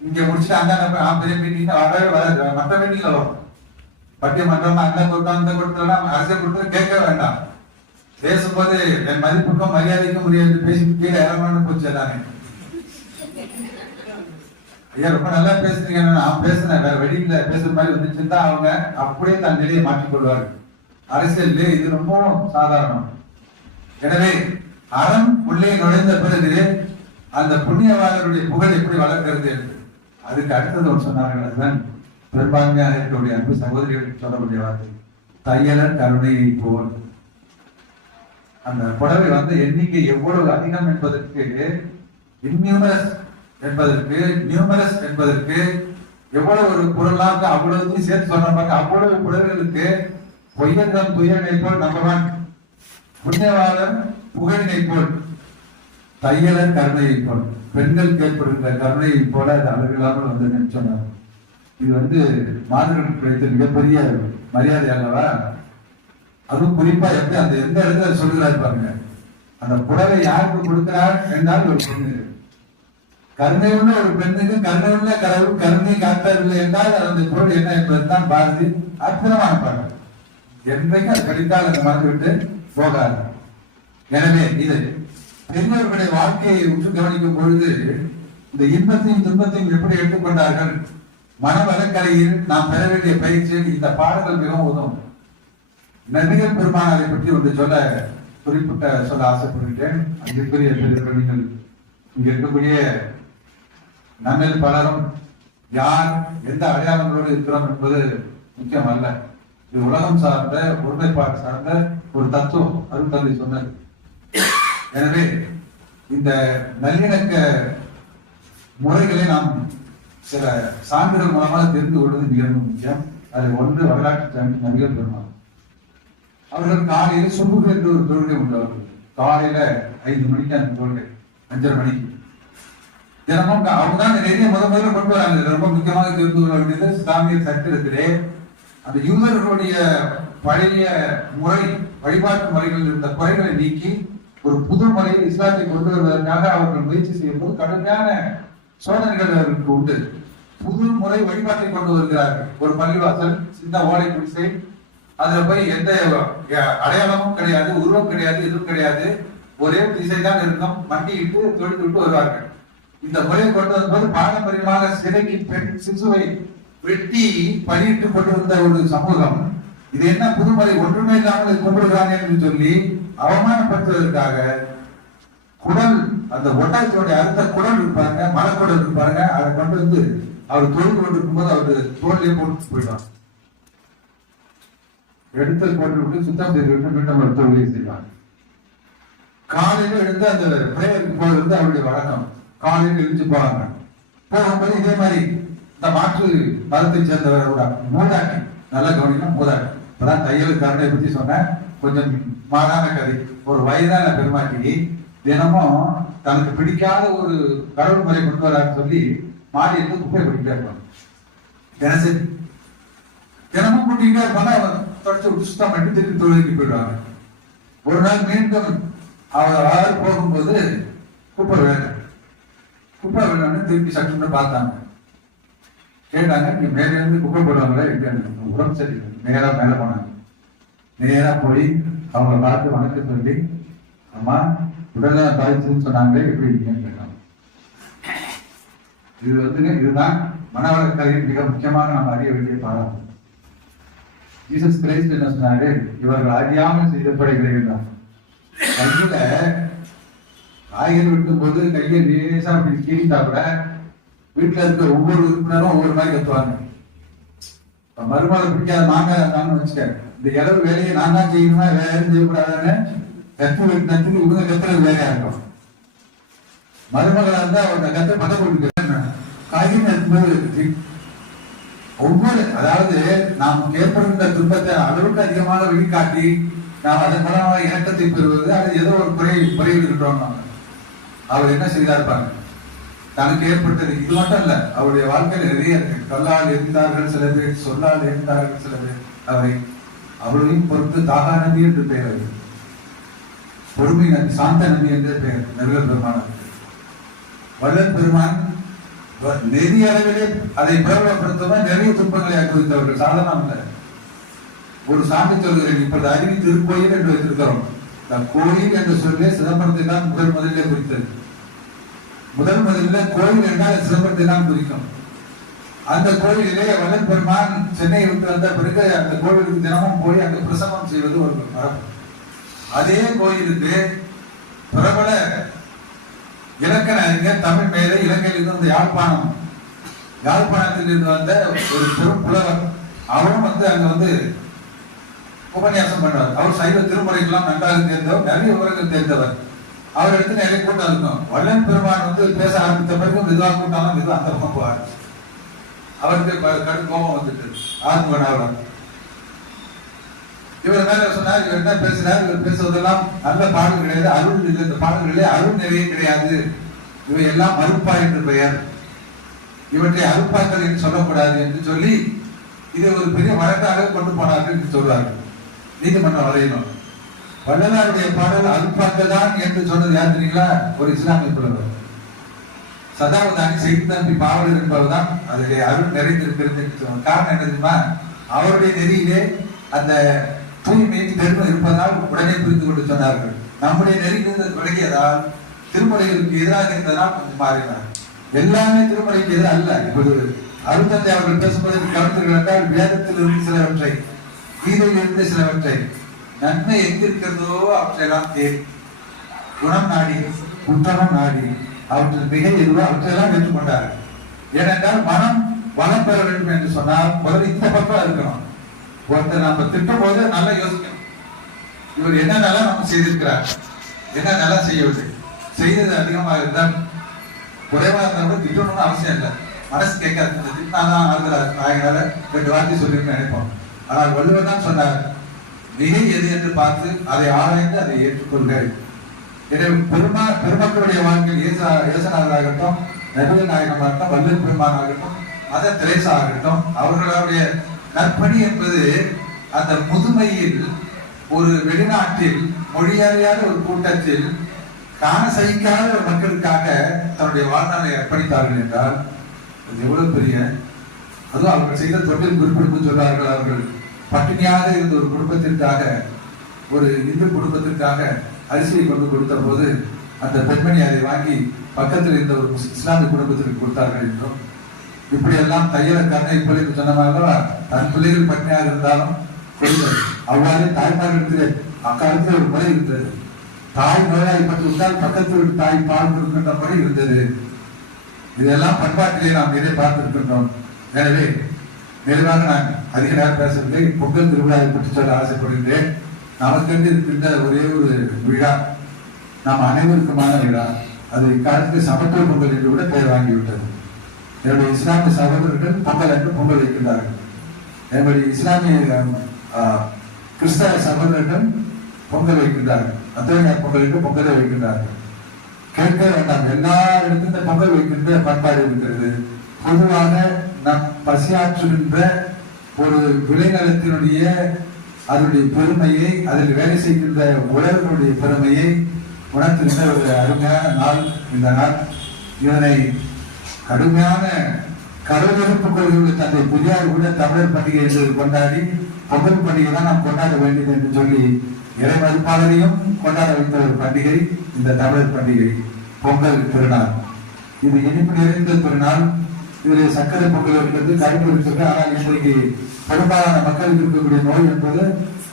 இங்க முடிச்சுட்டு அந்த பெரிய மீட்டிங் வரவே வராது. மற்ற மீட்டிங்ல வரும். பட்டிமன்றம் அந்த கொடுத்தோம் அந்த கொடுத்தோம் அரசியல் கொடுத்து கேட்க வேண்டாம். பேசும்போது என் மதிப்புக்கும் மரியாதைக்கும் முடியாது, பேசி கீழே இறங்கணும்னு போச்சு எல்லாமே. ஐயா ரொம்ப நல்லா பேசுறீங்க, நான் பேசுறேன், வேற வெளியில பேசுற மாதிரி வந்துச்சுன்னா அவங்க அப்படியே தன் நிலையை மாற்றிக்கொள்வார்கள். அரசியல் இது ரொம்ப சாதாரணம். எனவே அறம் உள்ளே நுழைந்த பிறகு அந்த புண்ணியவாளருடைய புகழ் எப்படி வளர்க்கிறது என்று அதுக்கு அடுத்தது ஒன்று சொன்னார்கள். அதுதான் பெரும்பான்மையாக இருக்கக்கூடிய அன்பு சகோதரிகளுக்கு சொல்லக்கூடிய வார்த்தை, தையலர் கருணையை போல். அந்த புடவை எண்ணிக்கை எவ்வளவு அதிகம் என்பதற்கு, இன்யூமரஸ் என்பதற்கு, நியூமரஸ் என்பதற்கு எவ்வளவு ஒரு பொருளாக அவ்வளவு சேர்த்து சொன்னாங்க. அவ்வளவு புடவைகளுக்கு பொய்யதம் துயரினை போல் நம்பர் 1, புண்ணியவாளர் புகழினை போல், தையலர் கருணையை போல், பெண்களுக்கு ஏற்படுகின்ற கருணையை போல அது அளவில்லாமல் வந்து சொன்னார். இது மாணவர்களுக்கு கிடைத்த மிகப்பெரிய மரியாதை அல்லவா? அதுவும் குறிப்பா எப்படி அந்த எந்த இடத்துல சொல்கிறார் பாருங்க. அந்த புடவை யாருக்கு கொடுக்கிறார் என்றால் ஒரு பெண்ணு, கருணையுள்ள ஒரு பெண்ணுக்கு கருணையுள்ள கடவுள் கருணை காட்டவில்லை என்றால் அந்த பொருள் என்ன என்பதுதான் பாரதி அற்புதமான பாடல். என்றைக்கு அது படித்தால் அந்த மறந்து விட்டு போகாது. எனவே இது பெரியவர்களுடைய வாழ்க்கையை உற்று கவனிக்கும் பொழுது இந்த இன்பத்தையும் துன்பத்தையும் எப்படி எடுத்துக்கொண்டார்கள், மனவளக்கலையில் நாம் பெற வேண்டிய பயிற்சியில் இந்த பாடல்கள் மிகவும் உதவும். நபிகள் பெருமானாரை பற்றி ஒன்று சொல்ல ஆசைப்படுகிறேன். அங்கிருக்கிற பெரியவர்கள், நீங்கள் இங்க இருக்கக்கூடிய நம்மில் பலரும் யார் எந்த அடையாளங்களோடு இருக்கிறோம் என்பது முக்கியம் அல்ல. இது உலகம் சார்ந்த ஒருமைப்பாடு சார்ந்த ஒரு தத்துவம் அருட்தந்தை சொன்னது. எனவே இந்த நல்லிணக்க முறைகளை நாம் சில சான்றுகள் மூலமாக தெரிந்து கொள்வது மிகவும் முக்கியம். அதில் ஒன்று வரலாற்று சான்று நபிகள் பெருமாள் அவர்கள் காலையில் சுபுகு என்று ஒரு தொழுகை உண்டு. அவர்கள் காலையில 5 மணிக்கு அந்த தொழுகை, 5:30 மணிக்கு தினமும் அவங்க தான் நிறைய முதல்ல கொண்டு வராங்க. ரொம்ப முக்கியமாக தெரிந்து கொள்ள வேண்டியது இஸ்லாமிய சட்டத்திலே அந்த யூதர்களுடைய பழைய முறை வழிபாட்டு முறைகளில் இருந்த குறைகளை நீக்கி ஒரு புது முறையில் இஸ்லாத்தை கொண்டு வருவதற்காக அவர்கள் முயற்சி செய்யும் போது கடுமையான சோதனைகள் அவர்களுக்கு உண்டு. புது முறை வழிபாட்டை கொண்டு வருகிறார்கள். ஒரு பள்ளிவாசல், சின்ன ஓலை குடிசை, அதுல போய் எந்த அடையாளமும் கிடையாது, உருவம் கிடையாது, எதுவும் கிடையாது, ஒரே திசை தான் இருக்கும். மண்டிட்டு தொழுது விட்டு வருவார்கள். இந்த முறையை கொண்டு வரும்போது பாரம்பரியமாக சிறைக்கு பெண் சிசுவை வெட்டி பணியிட்டு கொண்டு வந்த ஒரு சமூகம் இது என்ன புதுமுறை, ஒன்றுமே இல்லாமல் கும்பிடுகிறாங்க என்று சொல்லி அவமானப்படுத்துவதற்காக குடல், அந்த ஒட்டகத்தோடைய அடுத்த குடல் இருப்பாங்க, மலக்குடல் இருப்பாங்க, அதை கொண்டு வந்து அவர் தொழில் கொண்டு இருக்கும்போது அவரு தோல்லையே போட்டு போயிடுவாங்க. எடுத்து போட்டு விட்டு சுத்தம் செய்து விட்டு மீண்டும் ஒரு தொழிலை செய்வாங்க. காலையில எடுத்து அந்த பிரேயருக்கு போகிறது அவருடைய வழக்கம். காலையில் எழுந்து போவாங்க. போகும்போது இதே மாதிரி இந்த மாற்று மதத்தை சேர்ந்தவரோட மூதாட்டி, நல்லா கவனிக்கணும், மூதாட்டி. இப்பதான் தையல் கரண்டை பத்தி சொன்னேன். கொஞ்சம் மாறான கதை. ஒரு வயதான பெருமாட்டி தினமும் தனக்கு பிடிக்காத ஒரு கடவுள் முறை கொண்டு வரான்னு சொல்லி மாடி எடுத்து குப்பை பண்ணிட்டே இருப்பாங்க. தினசரி தினமும் கூட்டிகிட்டே இருப்பாங்க. அவர் தொடச்சு விட்டு சுத்தம் பண்ணிட்டு திருப்பி தொழிலுக்கு போயிடுவாங்க. ஒரு நாள் மீண்டும் அவர் போகும்போது குப்பை வேணும்னு திருப்பி சட்டுன்னு பார்த்தாங்க. கேட்டாங்க, நீங்க மேல இருந்து குப்பை போடுவாங்களே, உடம்பு சரி. நேரா மேல போனாங்க. நேரா போய் அவங்களை பார்த்து வணக்கம் சொல்லி, அம்மா உடல்ல பாதிச்சுன்னு சொன்னாங்களே, எப்படி இருக்கீங்கன்னு கேட்டாங்க. இதுதான் மனவளக்கலையின் மிக முக்கியமாக நாம் அறிய வேண்டிய பாடம். ஜீசஸ் கிரைஸ்ட் என்ன சொன்னாரு, இவர்கள் அறியாமல் செய்த படைகள் தான். கையில காய்கறி வெட்டும் போது கையை லேசா அப்படி கீழிட்டா கூட வீட்டுல இருக்க ஒவ்வொரு உறுப்பினரும் ஒவ்வொரு மாதிரி கத்துவாங்க. மருமகளை பிடிக்காத மாங்காய் வச்சுட்டேன், இந்த இளவு வேலையை நான் தான் செய்யணுமா, வேற யாரும் செய்யக்கூடாதுன்னு கத்துக்கு இவங்க கத்துறது வேலையா இருக்கும். மருமகளா இருந்தா அவங்க கத்த பத போட்டு காய்கறி இருக்கும்போது ஒவ்வொரு, அதாவது நாம் ஏற்படுகின்ற துன்பத்தை அளவுக்கு அதிகமாக வெளிக்காட்டி நாம் அதன் மூலமாக இணக்கத்தை பெறுவது, அது ஏதோ ஒரு குறையில் இருக்கிறோம். அவர் என்ன செய்தார், தனக்கு ஏற்பட்டது இது மட்டும் இல்ல, அவருடைய வாழ்க்கையில நிறைய இருக்கு. கல்லால் எரிந்தார்கள் சில பேர், சொல்லால் எரிந்தார்கள் சில பேர். அவளையும் பொறுத்து தாகா நம்பி என்று பெயர், பொறுமை நம்பி, சாந்த நம்பி என்று பெயர் நபிகள் பெருமானாருக்கு. வள்ளல் பெருமான் நெறிய அளவிலே அதை பிரபலப்படுத்துவதா நிறைய துன்பங்களை அனுபவித்தவர்கள், சாதாரணம் இல்லை. ஒரு சாமி சொல்கிறேன், இப்போது அருவி திருக்கோயில் என்று வைத்திருக்கிறோம். கோயில் என்று சொல்லி சிதம்பரத்தை தான் முதலிலே குறித்தது. முதலில் கோயில் என்றால் சிதம்பரத்தை தான் குறிக்கும். அந்த கோயிலிலே வள்ளல் பெருமான் சென்னையை விட்டு வந்த பிறகு அந்த கோயிலுக்கு தினமும் போய் அங்கு பிரசங்கம் செய்வது ஒரு மரபு. அதே கோயிலுக்கு பிரபல இலக்கண அறிஞர் தமிழ் மேலே இலங்கையில் இருந்து யாழ்ப்பாணத்தில் இருந்து வந்த ஒரு பெரும் புலவர், அவரும் அங்க உபன்யாசம் பண்ணுவார். அவர் சைவ திருமுறைகள்லாம் நன்றாக தெரிந்தவர், நிறைய விவரங்கள் தெரிந்தவர். அவர் எடுத்து நிறைய கூட்டம் இருக்கும். வள்ளல் பெருமான் பேச ஆரம்பித்த பிறகு மெதுவாக கூட்டாலும் மெதுவாக அந்த பக்கம் போவார். அவருக்கு கடும் கோபம் வந்துட்டு ஆத்மகனாவர். இவர் மேல சொன்னார், இவர் என்ன பேசுறார், இவர் பேசுவதெல்லாம் நல்ல பாடல் கிடையாது, அருள் இல்லை, இந்த பாடல்களே அருள் நிறைய கிடையாது, இவை எல்லாம் மறுப்பா என்று பெயர், இவற்றை அறுப்பாக்கள் என்று சொல்லக்கூடாது என்று சொல்லி இதை ஒரு பெரிய வழக்காக கொண்டு போனார்கள் என்று சொல்வார்கள். நீதிமன்றம் வரையணும். வள்ளலாருடைய பாடல் அறுப்பாக்கள் தான் என்று சொன்னது யார் தெரியுங்களா? ஒரு இஸ்லாமிய புலவர் சதாவதானி செய்தி தம்பி பாவலர் என்பவர்தான் அதிலே அருள் நிறைந்திருக்கிறது என்று சொன்னார். காரணம் என்ன தெரியுமா? அவருடைய நெறியிலே அந்த தூய்மையின் பெருமை இருப்பதால் உடனே புரிந்து கொண்டு சொன்னார்கள். நம்முடைய நெறியிலிருந்து விலகியதால் திருமலைகளுக்கு எதிராக இருந்ததால் கொஞ்சம் மாறினார். எல்லாமே திருமலைக்கு எதிராக அல்ல. இப்போது அருத்தந்தை அவர்கள் பேசும்போது கவனித்தீர்கள் என்றால் வேதத்திலிருந்து சிலவற்றை, கீதையிலிருந்து சிலவற்றை, நன்மை எங்கிருக்கிறதோ அவற்றையெல்லாம் தேடி, குணம் நாடி, குற்றமும் நாடி, அவற்றில் மிக எதுவோ அவற்றையெல்லாம் ஏற்றுக்கொண்டார்கள். ஏனென்றால் மனம் வளம் பெற வேண்டும் என்று சொன்னால் முதல்ல இந்த பக்கம் இருக்கணும். ஒருத்தர் நம்ம திட்டும் போது நல்லா யோசிக்கணும், இவர் என்ன நல்லா நம்ம செய்திருக்கிறார், என்ன நல்லா செய்யவில்லை, செய்தது அதிகமாக இருந்தால் குறைவாக இருந்தாலும் திட்டணும்னு அவசியம் இல்லை. மனசு கேட்காது, திட்டினாதான் ஆறுதலாக நாயகனால 2 வார்த்தை சொல்லிருக்கேன் நினைப்போம். ஆனால் வள்ளுவர் தான் சொன்னார், மிகை எது என்று பார்த்து அதை ஆராய்ந்து அதை ஏற்றுக்கொள்கள். எனவே பெருமக்களுடைய வாழ்க்கையில் இயேசுநாதராகட்டும், நபிகள் நாயகமாகட்டும், வள்ளல் பெருமான் ஆகட்டும், மத தெரேசா ஆகட்டும், அவர்களுடைய நற்பணி என்பது அந்த முதுமையில் ஒரு வெளிநாட்டில் மொழியாரியாத ஒரு கூட்டத்தில் காண சகிக்காத ஒரு மக்களுக்காக தன்னுடைய வாழ்நாளை அர்ப்பணித்தார்கள் என்றால் எவ்வளவு பெரிய, அதுவும் அவர்கள் செய்த தொண்டில் குறிப்பிட்டு சொல்றார்கள். அவர்கள் பட்டினியாக இருந்த ஒரு குடும்பத்திற்காக, ஒரு இந்து குடும்பத்திற்காக அரிசியை கொண்டு கொடுத்த போது அந்த பெண்மணி அதை வாங்கி பக்கத்தில் இருந்த ஒரு இஸ்லாமிய குடும்பத்திற்கு கொடுத்தார்கள் என்றும், இப்படியெல்லாம் தையலுக்காக இப்பொழுது சொன்னமாக தன் பிள்ளைகள் பட்டினியாக இருந்தாலும் கொடுத்தது. அவ்வாறு தாய்மார்களுக்கு அக்காலத்தில் ஒரு முறை இருந்தது. தாய் நோயாளிப்பட்டு விட்டால் பக்கத்தில் தாய் பால் கொடுக்கின்ற முறை இருந்தது. இதெல்லாம் பண்பாட்டிலே நாம் நிறைய பார்த்திருக்கின்றோம். எனவே நிறைவாக நான் அதிக நேரம் பேசவில்லை. பொங்கல் திருவிழாவை பற்றி சொல்ல ஆசைப்படுகின்றேன். நமக்கென்று இருக்கின்ற ஒரே ஒரு விழா, நாம் அனைவருக்குமான விழா. அது இக்காலத்தில் சமத்துவ பொங்கல் என்று கூட பெயர் வாங்கிவிட்டது. என்னுடைய இஸ்லாமிய சகோதரர்கள் பொங்கல் என்று பொங்கல் வைக்கின்றார்கள். என்னுடைய இஸ்லாமிய கிறிஸ்தவ சகோதரர்கள் பொங்கல் வைக்கின்றார்கள். அத்தகைய பொங்கல் என்று பொங்கலை வைக்கின்றார்கள். கேட்க வேண்டாம், எல்லா இடத்துல இந்த பொங்கல் வைக்கின்ற பண்பாடு இருக்கிறது. பொதுவாக நம் பசியாற்றுகின்ற ஒரு விளைநிலத்தினுடைய அதனுடைய பெருமையை, அதில் வேலை செய்கின்ற உழவர்களுடைய பெருமையை உணர்த்துகின்ற ஒரு அருமையான நாள் இந்த நாள். இதனை கடுமையான கடவுளெடுப்பு கொள்கையுள்ள தந்தை பெரியார் கூட தமிழர் பண்டிகை என்று கொண்டாடி பொங்கல் பண்டிகை தான் நாம் கொண்டாட வேண்டியது என்று சொல்லி இறை மதிப்பாளரையும் கொண்டாட வைத்த ஒரு பண்டிகை இந்த தமிழர் பண்டிகை, பொங்கல் திருநாள். இது இனிப்பு நிறைந்த திருநாள். இதில் சர்க்கரை பொங்கல் இருக்கிறது, கரும்பு இருக்கிறது. ஆனால் இன்றைக்கு பெரும்பாலான மக்களுக்கு இருக்கக்கூடிய நோய் என்பது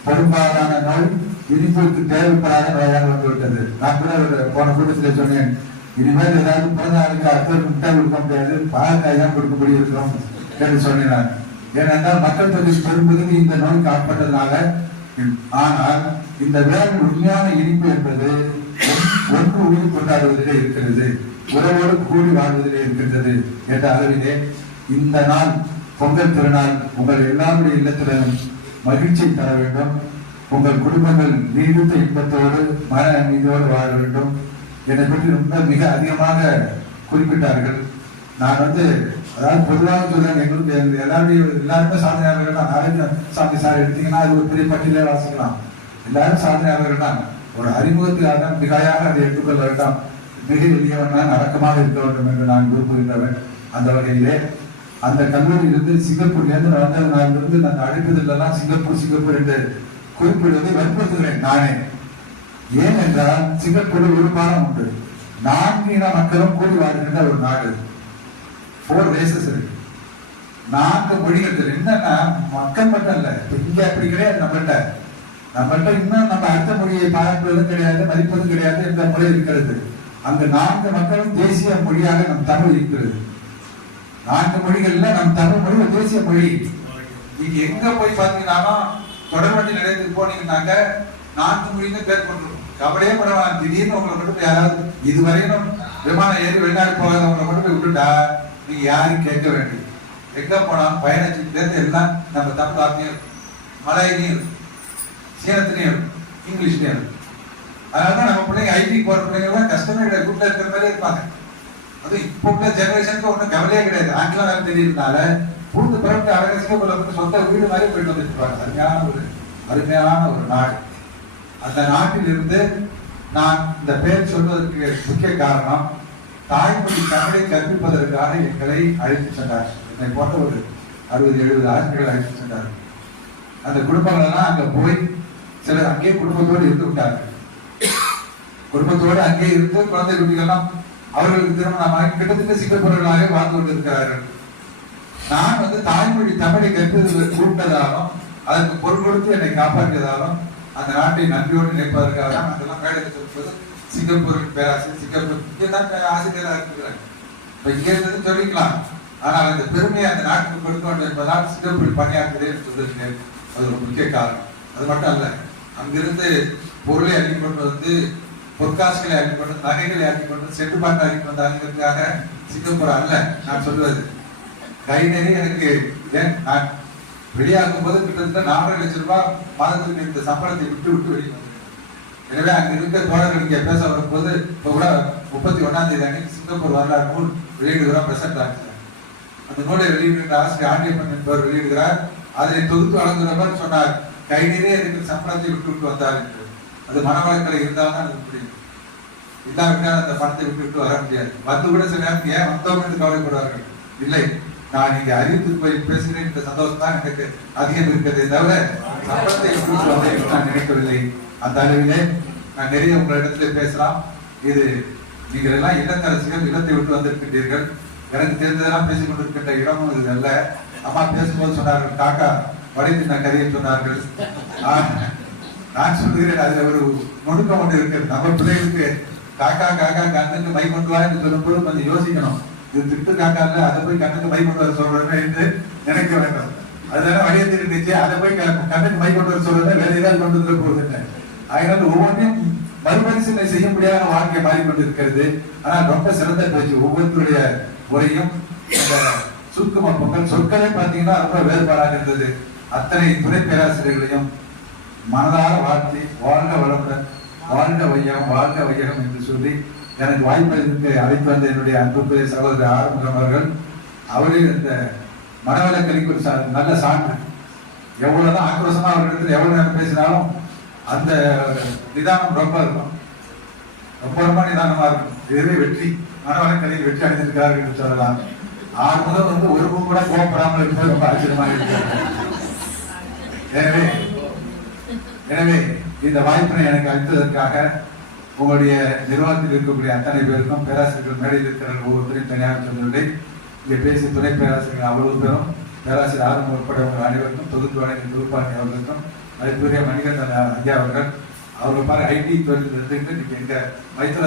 பெரும்பாலான நோய் இனிப்புக்கு தேவைப்படாத நோயாக வந்துவிட்டது. நான் கூட போன கூட்டத்தில் சொன்னேன், இனிமேல் ஏதாவது பிறந்த நாளுக்கு அத்தனை மிட்டாய் கொடுக்க முடியாது, பாலக்காய் தான் கொடுக்கக்கூடிய இருக்கிறோம் என்று சொன்னார். ஏனென்றால் மக்கள் தொகை பெரும்பகுதி இந்த நோய்க்கு ஆட்பட்டதுனால. ஆனால் இந்த விழாவின் உண்மையான இனிப்பு என்பது ஒன்று ஊதி கொண்டாடுவதிலே இருக்கிறது, உறவோடு கூடி வாழ்வதிலே இருக்கின்றது என்ற அளவிலே இந்த நாள் பொங்கல் திருநாள் உங்கள் எல்லாருடைய இல்லத்திலும் மகிழ்ச்சி தர வேண்டும். உங்கள் குடும்பங்கள் நீடித்த இன்பத்தோடு மன அமைதியோடு வாழ வேண்டும். என்னை பற்றி ரொம்ப மிக அதிகமாக குறிப்பிட்டார்கள். நான் அதாவது பொதுவாக சொல்றேன், எங்களுக்கு எல்லாருமே சாதனையாளர்கள் தான். நாராயணசாமி சார் எடுத்தீங்கன்னா அது ஒரு பெரிய பட்டியலே வாசிக்கலாம். எல்லாரும் சாதனையாளர்கள் தான். ஒரு அறிமுகத்திலாக மிகையாக அதை எடுத்துக்கொள்ள வேண்டாம். மிக எளியவன் அடக்கமாக இருக்க வேண்டும் என்று நான் விரும்புகின்றவன். அந்த வகையிலே அந்த கல்லூரியிலிருந்து சிங்கப்பூர்லேருந்து வந்ததிலிருந்து நான் அழைப்பதிலெல்லாம் சிங்கப்பூர் என்று குறிப்பிடுவதை வற்புறுத்துகிறேன் நானே. ஏனென்றால் சிங்கப்பூர் ஒரு பாடம் உண்டு. 4 இன மக்களும் கூடி வாழ்கின்ற ஒரு நாடு. 4 ரேசஸ் இருக்கு, 4 மொழிகள். என்னன்னா மக்கள் மட்டும் இல்ல, இங்க அப்படி கிடையாது. நம்மள்கிட்ட இன்னும் நம்ம அடுத்த மொழியை பார்ப்பதும் கிடையாது, மதிப்பதும் கிடையாது என்ற முறை இருக்கிறது. அங்கு 4 மக்களும் தேசிய மொழியாக நம் தமிழ் இருக்கிறது. 4 மொழிகள்ல நம் தமிழ் மொழி ஒரு தேசிய மொழி. நீங்க எங்க போய் பார்த்தீங்கன்னாலும் தொடர்வண்டி நிலையத்துக்கு போனீங்கன்னாக்க 4 மொழின்னு பேர் கொண்டிருக்கும். கவலையே படலாம். திடீர்னு உங்களை மட்டும் போய் யாராவது இதுவரையும் விமானம் ஏறி வெளிநாடு போகாதவங்களை மட்டும் போய் விட்டுட்டா நீங்க யாரும் கேட்க வேண்டியது. எங்க போனாலும் பயணச்சுட்டு எல்லாம் நம்ம தமிழ் வார்த்தையும் மலையிலையும் சீனத்திலையும் இங்கிலீஷ்லயும். அதனாலதான் நம்ம பிள்ளைங்க ஐடி போற பிள்ளைங்க கஷ்டமே கிடையாது, வீட்டுல இருக்கிற மாதிரி இருப்பாங்க. அது இப்போ உள்ள ஜெனரேஷனுக்கு ஒன்றும் கவலையே கிடையாது. ஆங்கிலம் வேலை தெரியறதுனால பூந்து பிறகு அழகசிக்க சொந்த வீடு மாதிரி போயிட்டு வந்துட்டு அருமையான ஒரு நாடு. அந்த நாட்டில் இருந்து நான் இந்த பெயர் சொல்வதற்கு முக்கிய காரணம், தாய்மொழி தமிழை கற்பிப்பதற்காக எங்களை அழைத்து சென்றார். என்னை போன்ற ஒரு 60-70 ஆசிரியர்கள் அழைத்து சென்றார். அந்த குடும்பங்கள் எல்லாம் அங்க போய் சிலர் அங்கேயே குடும்பத்தோடு இருந்து விட்டார்கள். குடும்பத்தோடு அங்கே இருந்து குழந்தை குட்டிகள்லாம் அவர்களுக்கு திருமணமாக கிட்டத்தட்ட சிங்கப்பூர்களாக வாழ்ந்து கொண்டிருக்கிறார்கள். நான் தாய்மொழி தமிழை கற்று கூப்பிட்டதாலும் அதற்கு பொருள் கொடுத்து என்னை காப்பாற்றியதாலும் அந்த நாட்டை நன்றியோடு நினைப்பதற்காக தான் அதெல்லாம் மேடையில் சொல்வது சிங்கப்பூரின் பேராசிரியர், சிங்கப்பூர் இங்கேதான் ஆசிரியராக இருக்கிறாங்க. இப்ப இங்கே இருந்து சொல்லிக்கலாம், ஆனால் அந்த பெருமையை அந்த நாட்டுக்கு கொடுக்க வேண்டும் என்பதால் சிங்கப்பூரில் பணியாற்றுகிறேன் சொல்லிருக்கு. அது ஒரு முக்கிய காரணம். அது மட்டும் அல்ல, அங்கிருந்து பொருளை அள்ளி கொண்டு வந்து பொற்காசுகளை அள்ளி கொண்டு நகைகளை அள்ளி கொண்டு செட்டுப்பாட்டை அள்ளி கொண்டு அங்கிறதுக்காக சிங்கப்பூர் அல்ல நான் சொல்வது. கை நிறைய எனக்கு நான் வெளியாகும் போது கிட்டத்தட்ட 4.5 லட்சம் ரூபாய் மாதத்துக்கு இந்த சம்பளத்தை விட்டு வெளியே வந்தேன். எனவே அங்க இருக்க தோழர்களுக்கு பேச வரும்போது இப்ப கூட 31ஆம் தேதி அன்னைக்கு சிங்கப்பூர் வரலாறு நூல் வெளியிடுகிறோம், பிரசன்ட் ஆச்சு. அந்த நூலை வெளியிடுகிற ஆசிரியர் ஆண்டியப்பன் என்பவர் வெளியிடுகிறார். அதனை தொகுத்து வழங்குகிறவர் சொன்னார், கை நிறைய இருக்கிற சம்பளத்தை விட்டு வந்தார் என்று. அது மனவளக்கலை இருந்தால்தான் அது முடியும், இல்லாவிட்டால் அந்த பணத்தை விட்டு வர முடியாது. வந்து கூட சில நேரம் ஏன் வந்தோம் என்று கவலைப்படுவார்கள். இல்லை, நான் இங்க அறிவித்து போய் பேசுகிறேன் என்ற சந்தோஷம் தான் எனக்கு அதிகம் இருக்கிறதே தவிர சம்பளத்தை விட்டு வந்தேன் நான் நினைக்கவில்லை. அந்த அளவிலே நான் நிறைய உங்களிடத்துல பேசலாம். இது நீங்கள் எல்லாம் இல்லத்தரசிகள், இல்லத்தை விட்டு வந்திருக்கின்றீர்கள். எனக்கு தெரிந்ததெல்லாம் பேசிக் கொண்டிருக்கின்ற இடமும் இது அல்ல. அம்மா பேசும்போது சொன்னார்கள், காக்கா வடைத்தின கதையை சொன்னார்கள். நான் சொல்லுகிறேன், அதுல ஒரு நுணுக்கம் ஒன்று இருக்கிறது. நம்ம பிள்ளைகளுக்கு காக்கா காக்கா கண்ணுக்கு மை கொண்டு வா என்று சொல்லும்போது கொஞ்சம் யோசிக்கணும். இது திட்டு காக்கா இல்ல, அதை போய் கண்ணுக்கு மை கொண்டு வர சொல்றேன் என்று நினைக்க வேண்டும். அதுதானே வடிவத்தில் இருந்துச்சு. அதை போய் கண்ணுக்கு மை கொண்டு வர சொல்றேன், வேற ஏதாவது கொண்டு வந்துட போகுது. அதனால ஒவ்வொன்றையும் மறுபரிசீலனை செய்ய முடியாத வாழ்க்கை மாறிக்கொண்டிருக்கிறது. ஆனால் ரொம்ப சிறந்த பேச்சு. ஒவ்வொருத்தருடைய உரையும் சுருக்கமா பொங்கல் சொற்களே பார்த்தீங்கன்னா ரொம்ப வேறுபாடாக இருந்தது. அத்தனை துணை பேராசிரியர்களையும் மனதார வாழ்த்தி வாழ்க வளமுடன், வாழ்க வையகம், வாழ்க வையகம் என்று சொல்லி எனக்கு வாய்ப்பளித்து அழைத்து வந்த என்னுடைய அன்புக்குரிய சகோதரர் ஆறுமுகம் அவர்கள், அவரில் இந்த மனவளக்கலைக்கு ஒரு நல்ல சான்று. எவ்வளவுதான் ஆக்ரோஷமா அவர்களிடத்தில் எவ்வளவு நேரம் பேசினாலும் அந்த நிதானம் ரொம்ப இருக்கும், ரொம்ப நிதானமா இருக்கும். இதுவே வெற்றி, மனவளக்கலையில் வெற்றி அடைந்திருக்கிறார்கள் என்று சொல்லலாம். ஆறுமுகம் ஒரு கூட கோபப்படாமல் இருப்பது ரொம்ப ஆச்சரியமாக இருக்கிறது. எனவே இந்த வாய்ப்பினை எனக்கு அளித்ததற்காக உங்களுடைய நிர்வாகத்தில் இருக்கக்கூடிய அத்தனை பேருக்கும், பேராசிரியர்கள் மேடையில் இருக்கிற ஒவ்வொருத்தரையும் தனியாக சொல்லவில்லை, இங்கே பேசிய துணை பேராசிரியர்கள் அவ்வளவு பேரும், பேராசிரியர் ஆறுமுகம் உட்பட உங்கள் அனைவருக்கும், தொகுப்பு வழங்கிய தொகுப்பாளி அவர்களுக்கும், அதுக்குரிய மணிகண்டன் ஐயா அவர்கள் பாரு ஐடி தொழில் இருந்துட்டு நீங்க எங்க மைத்திர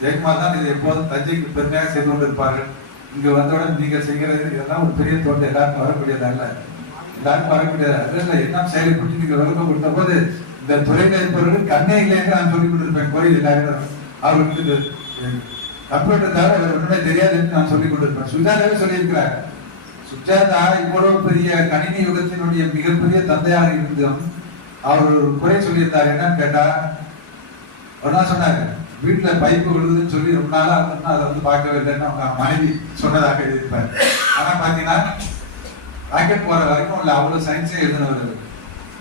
ஜெயக்குமார் தான் இதை எப்போதும் தஞ்சைக்கு பெருமையாக செய்து கொண்டிருப்பார்கள். இங்க வந்தவுடன் நீங்கள் செய்கிறது இதெல்லாம் ஒரு பெரிய தோட்டம், எல்லாருக்கும் வரக்கூடியது அல்ல, எல்லாருக்கும் வரக்கூடியது அல்ல. என்ன செயல்பட்டு நீங்க விளக்கம் கொடுத்த போது இந்த துறையில இருப்பவர்கள் கண்ணே இல்லை என்று நான் சொல்லிக் கொண்டிருப்பேன். கோயில் எல்லாரும் அவர்களுக்கு கம்ப்யூட்டர் தவிர வேறு ஒன்றுமே தெரியாது என்று நான் சொல்லிக் கொண்டிருப்பேன். சுஜாதாவே சொல்லியிருக்கிறார். சுஜாதா இவ்வளவு பெரிய கணினி யுகத்தினுடைய மிகப்பெரிய தந்தையாக இருந்தும் அவர் ஒரு குறை சொல்லியிருந்தார். என்னன்னு கேட்டா, ஒன்னா சொன்னாங்க, வீட்டுல பைப்பு விழுதுன்னு சொல்லி ரொம்ப நாளா இருந்தோம்னா அதை பார்க்கவே இல்லைன்னு அவங்க மனைவி சொன்னதாக எழுதியிருப்பார். ஆனா பாத்தீங்கன்னா ராக்கெட் போற வரைக்கும் உள்ள அவ்வளவு சயின்ஸே எழுதினவர்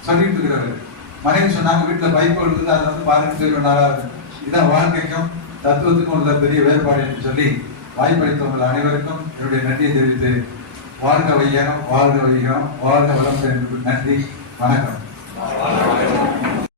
சொல்லிட்டு இருக்கிறவர். மனைவி சொன்னாங்க, வீட்டுல பைப்பு விழுது அதை பாருன்னு சொல்லி நாளா இருக்கு. இதான் வாழ்க்கைக்கும் தத்துவத்துக்கும் உள்ள பெரிய வேறுபாடு என்று சொல்லி வாய்ப்பளித்தவங்கள் அனைவருக்கும் என்னுடைய நன்றியை தெரிவித்து வாழ்க வையகம், வாழ்க வையகம், வாழ்க வளம். நன்றி, வணக்கம்.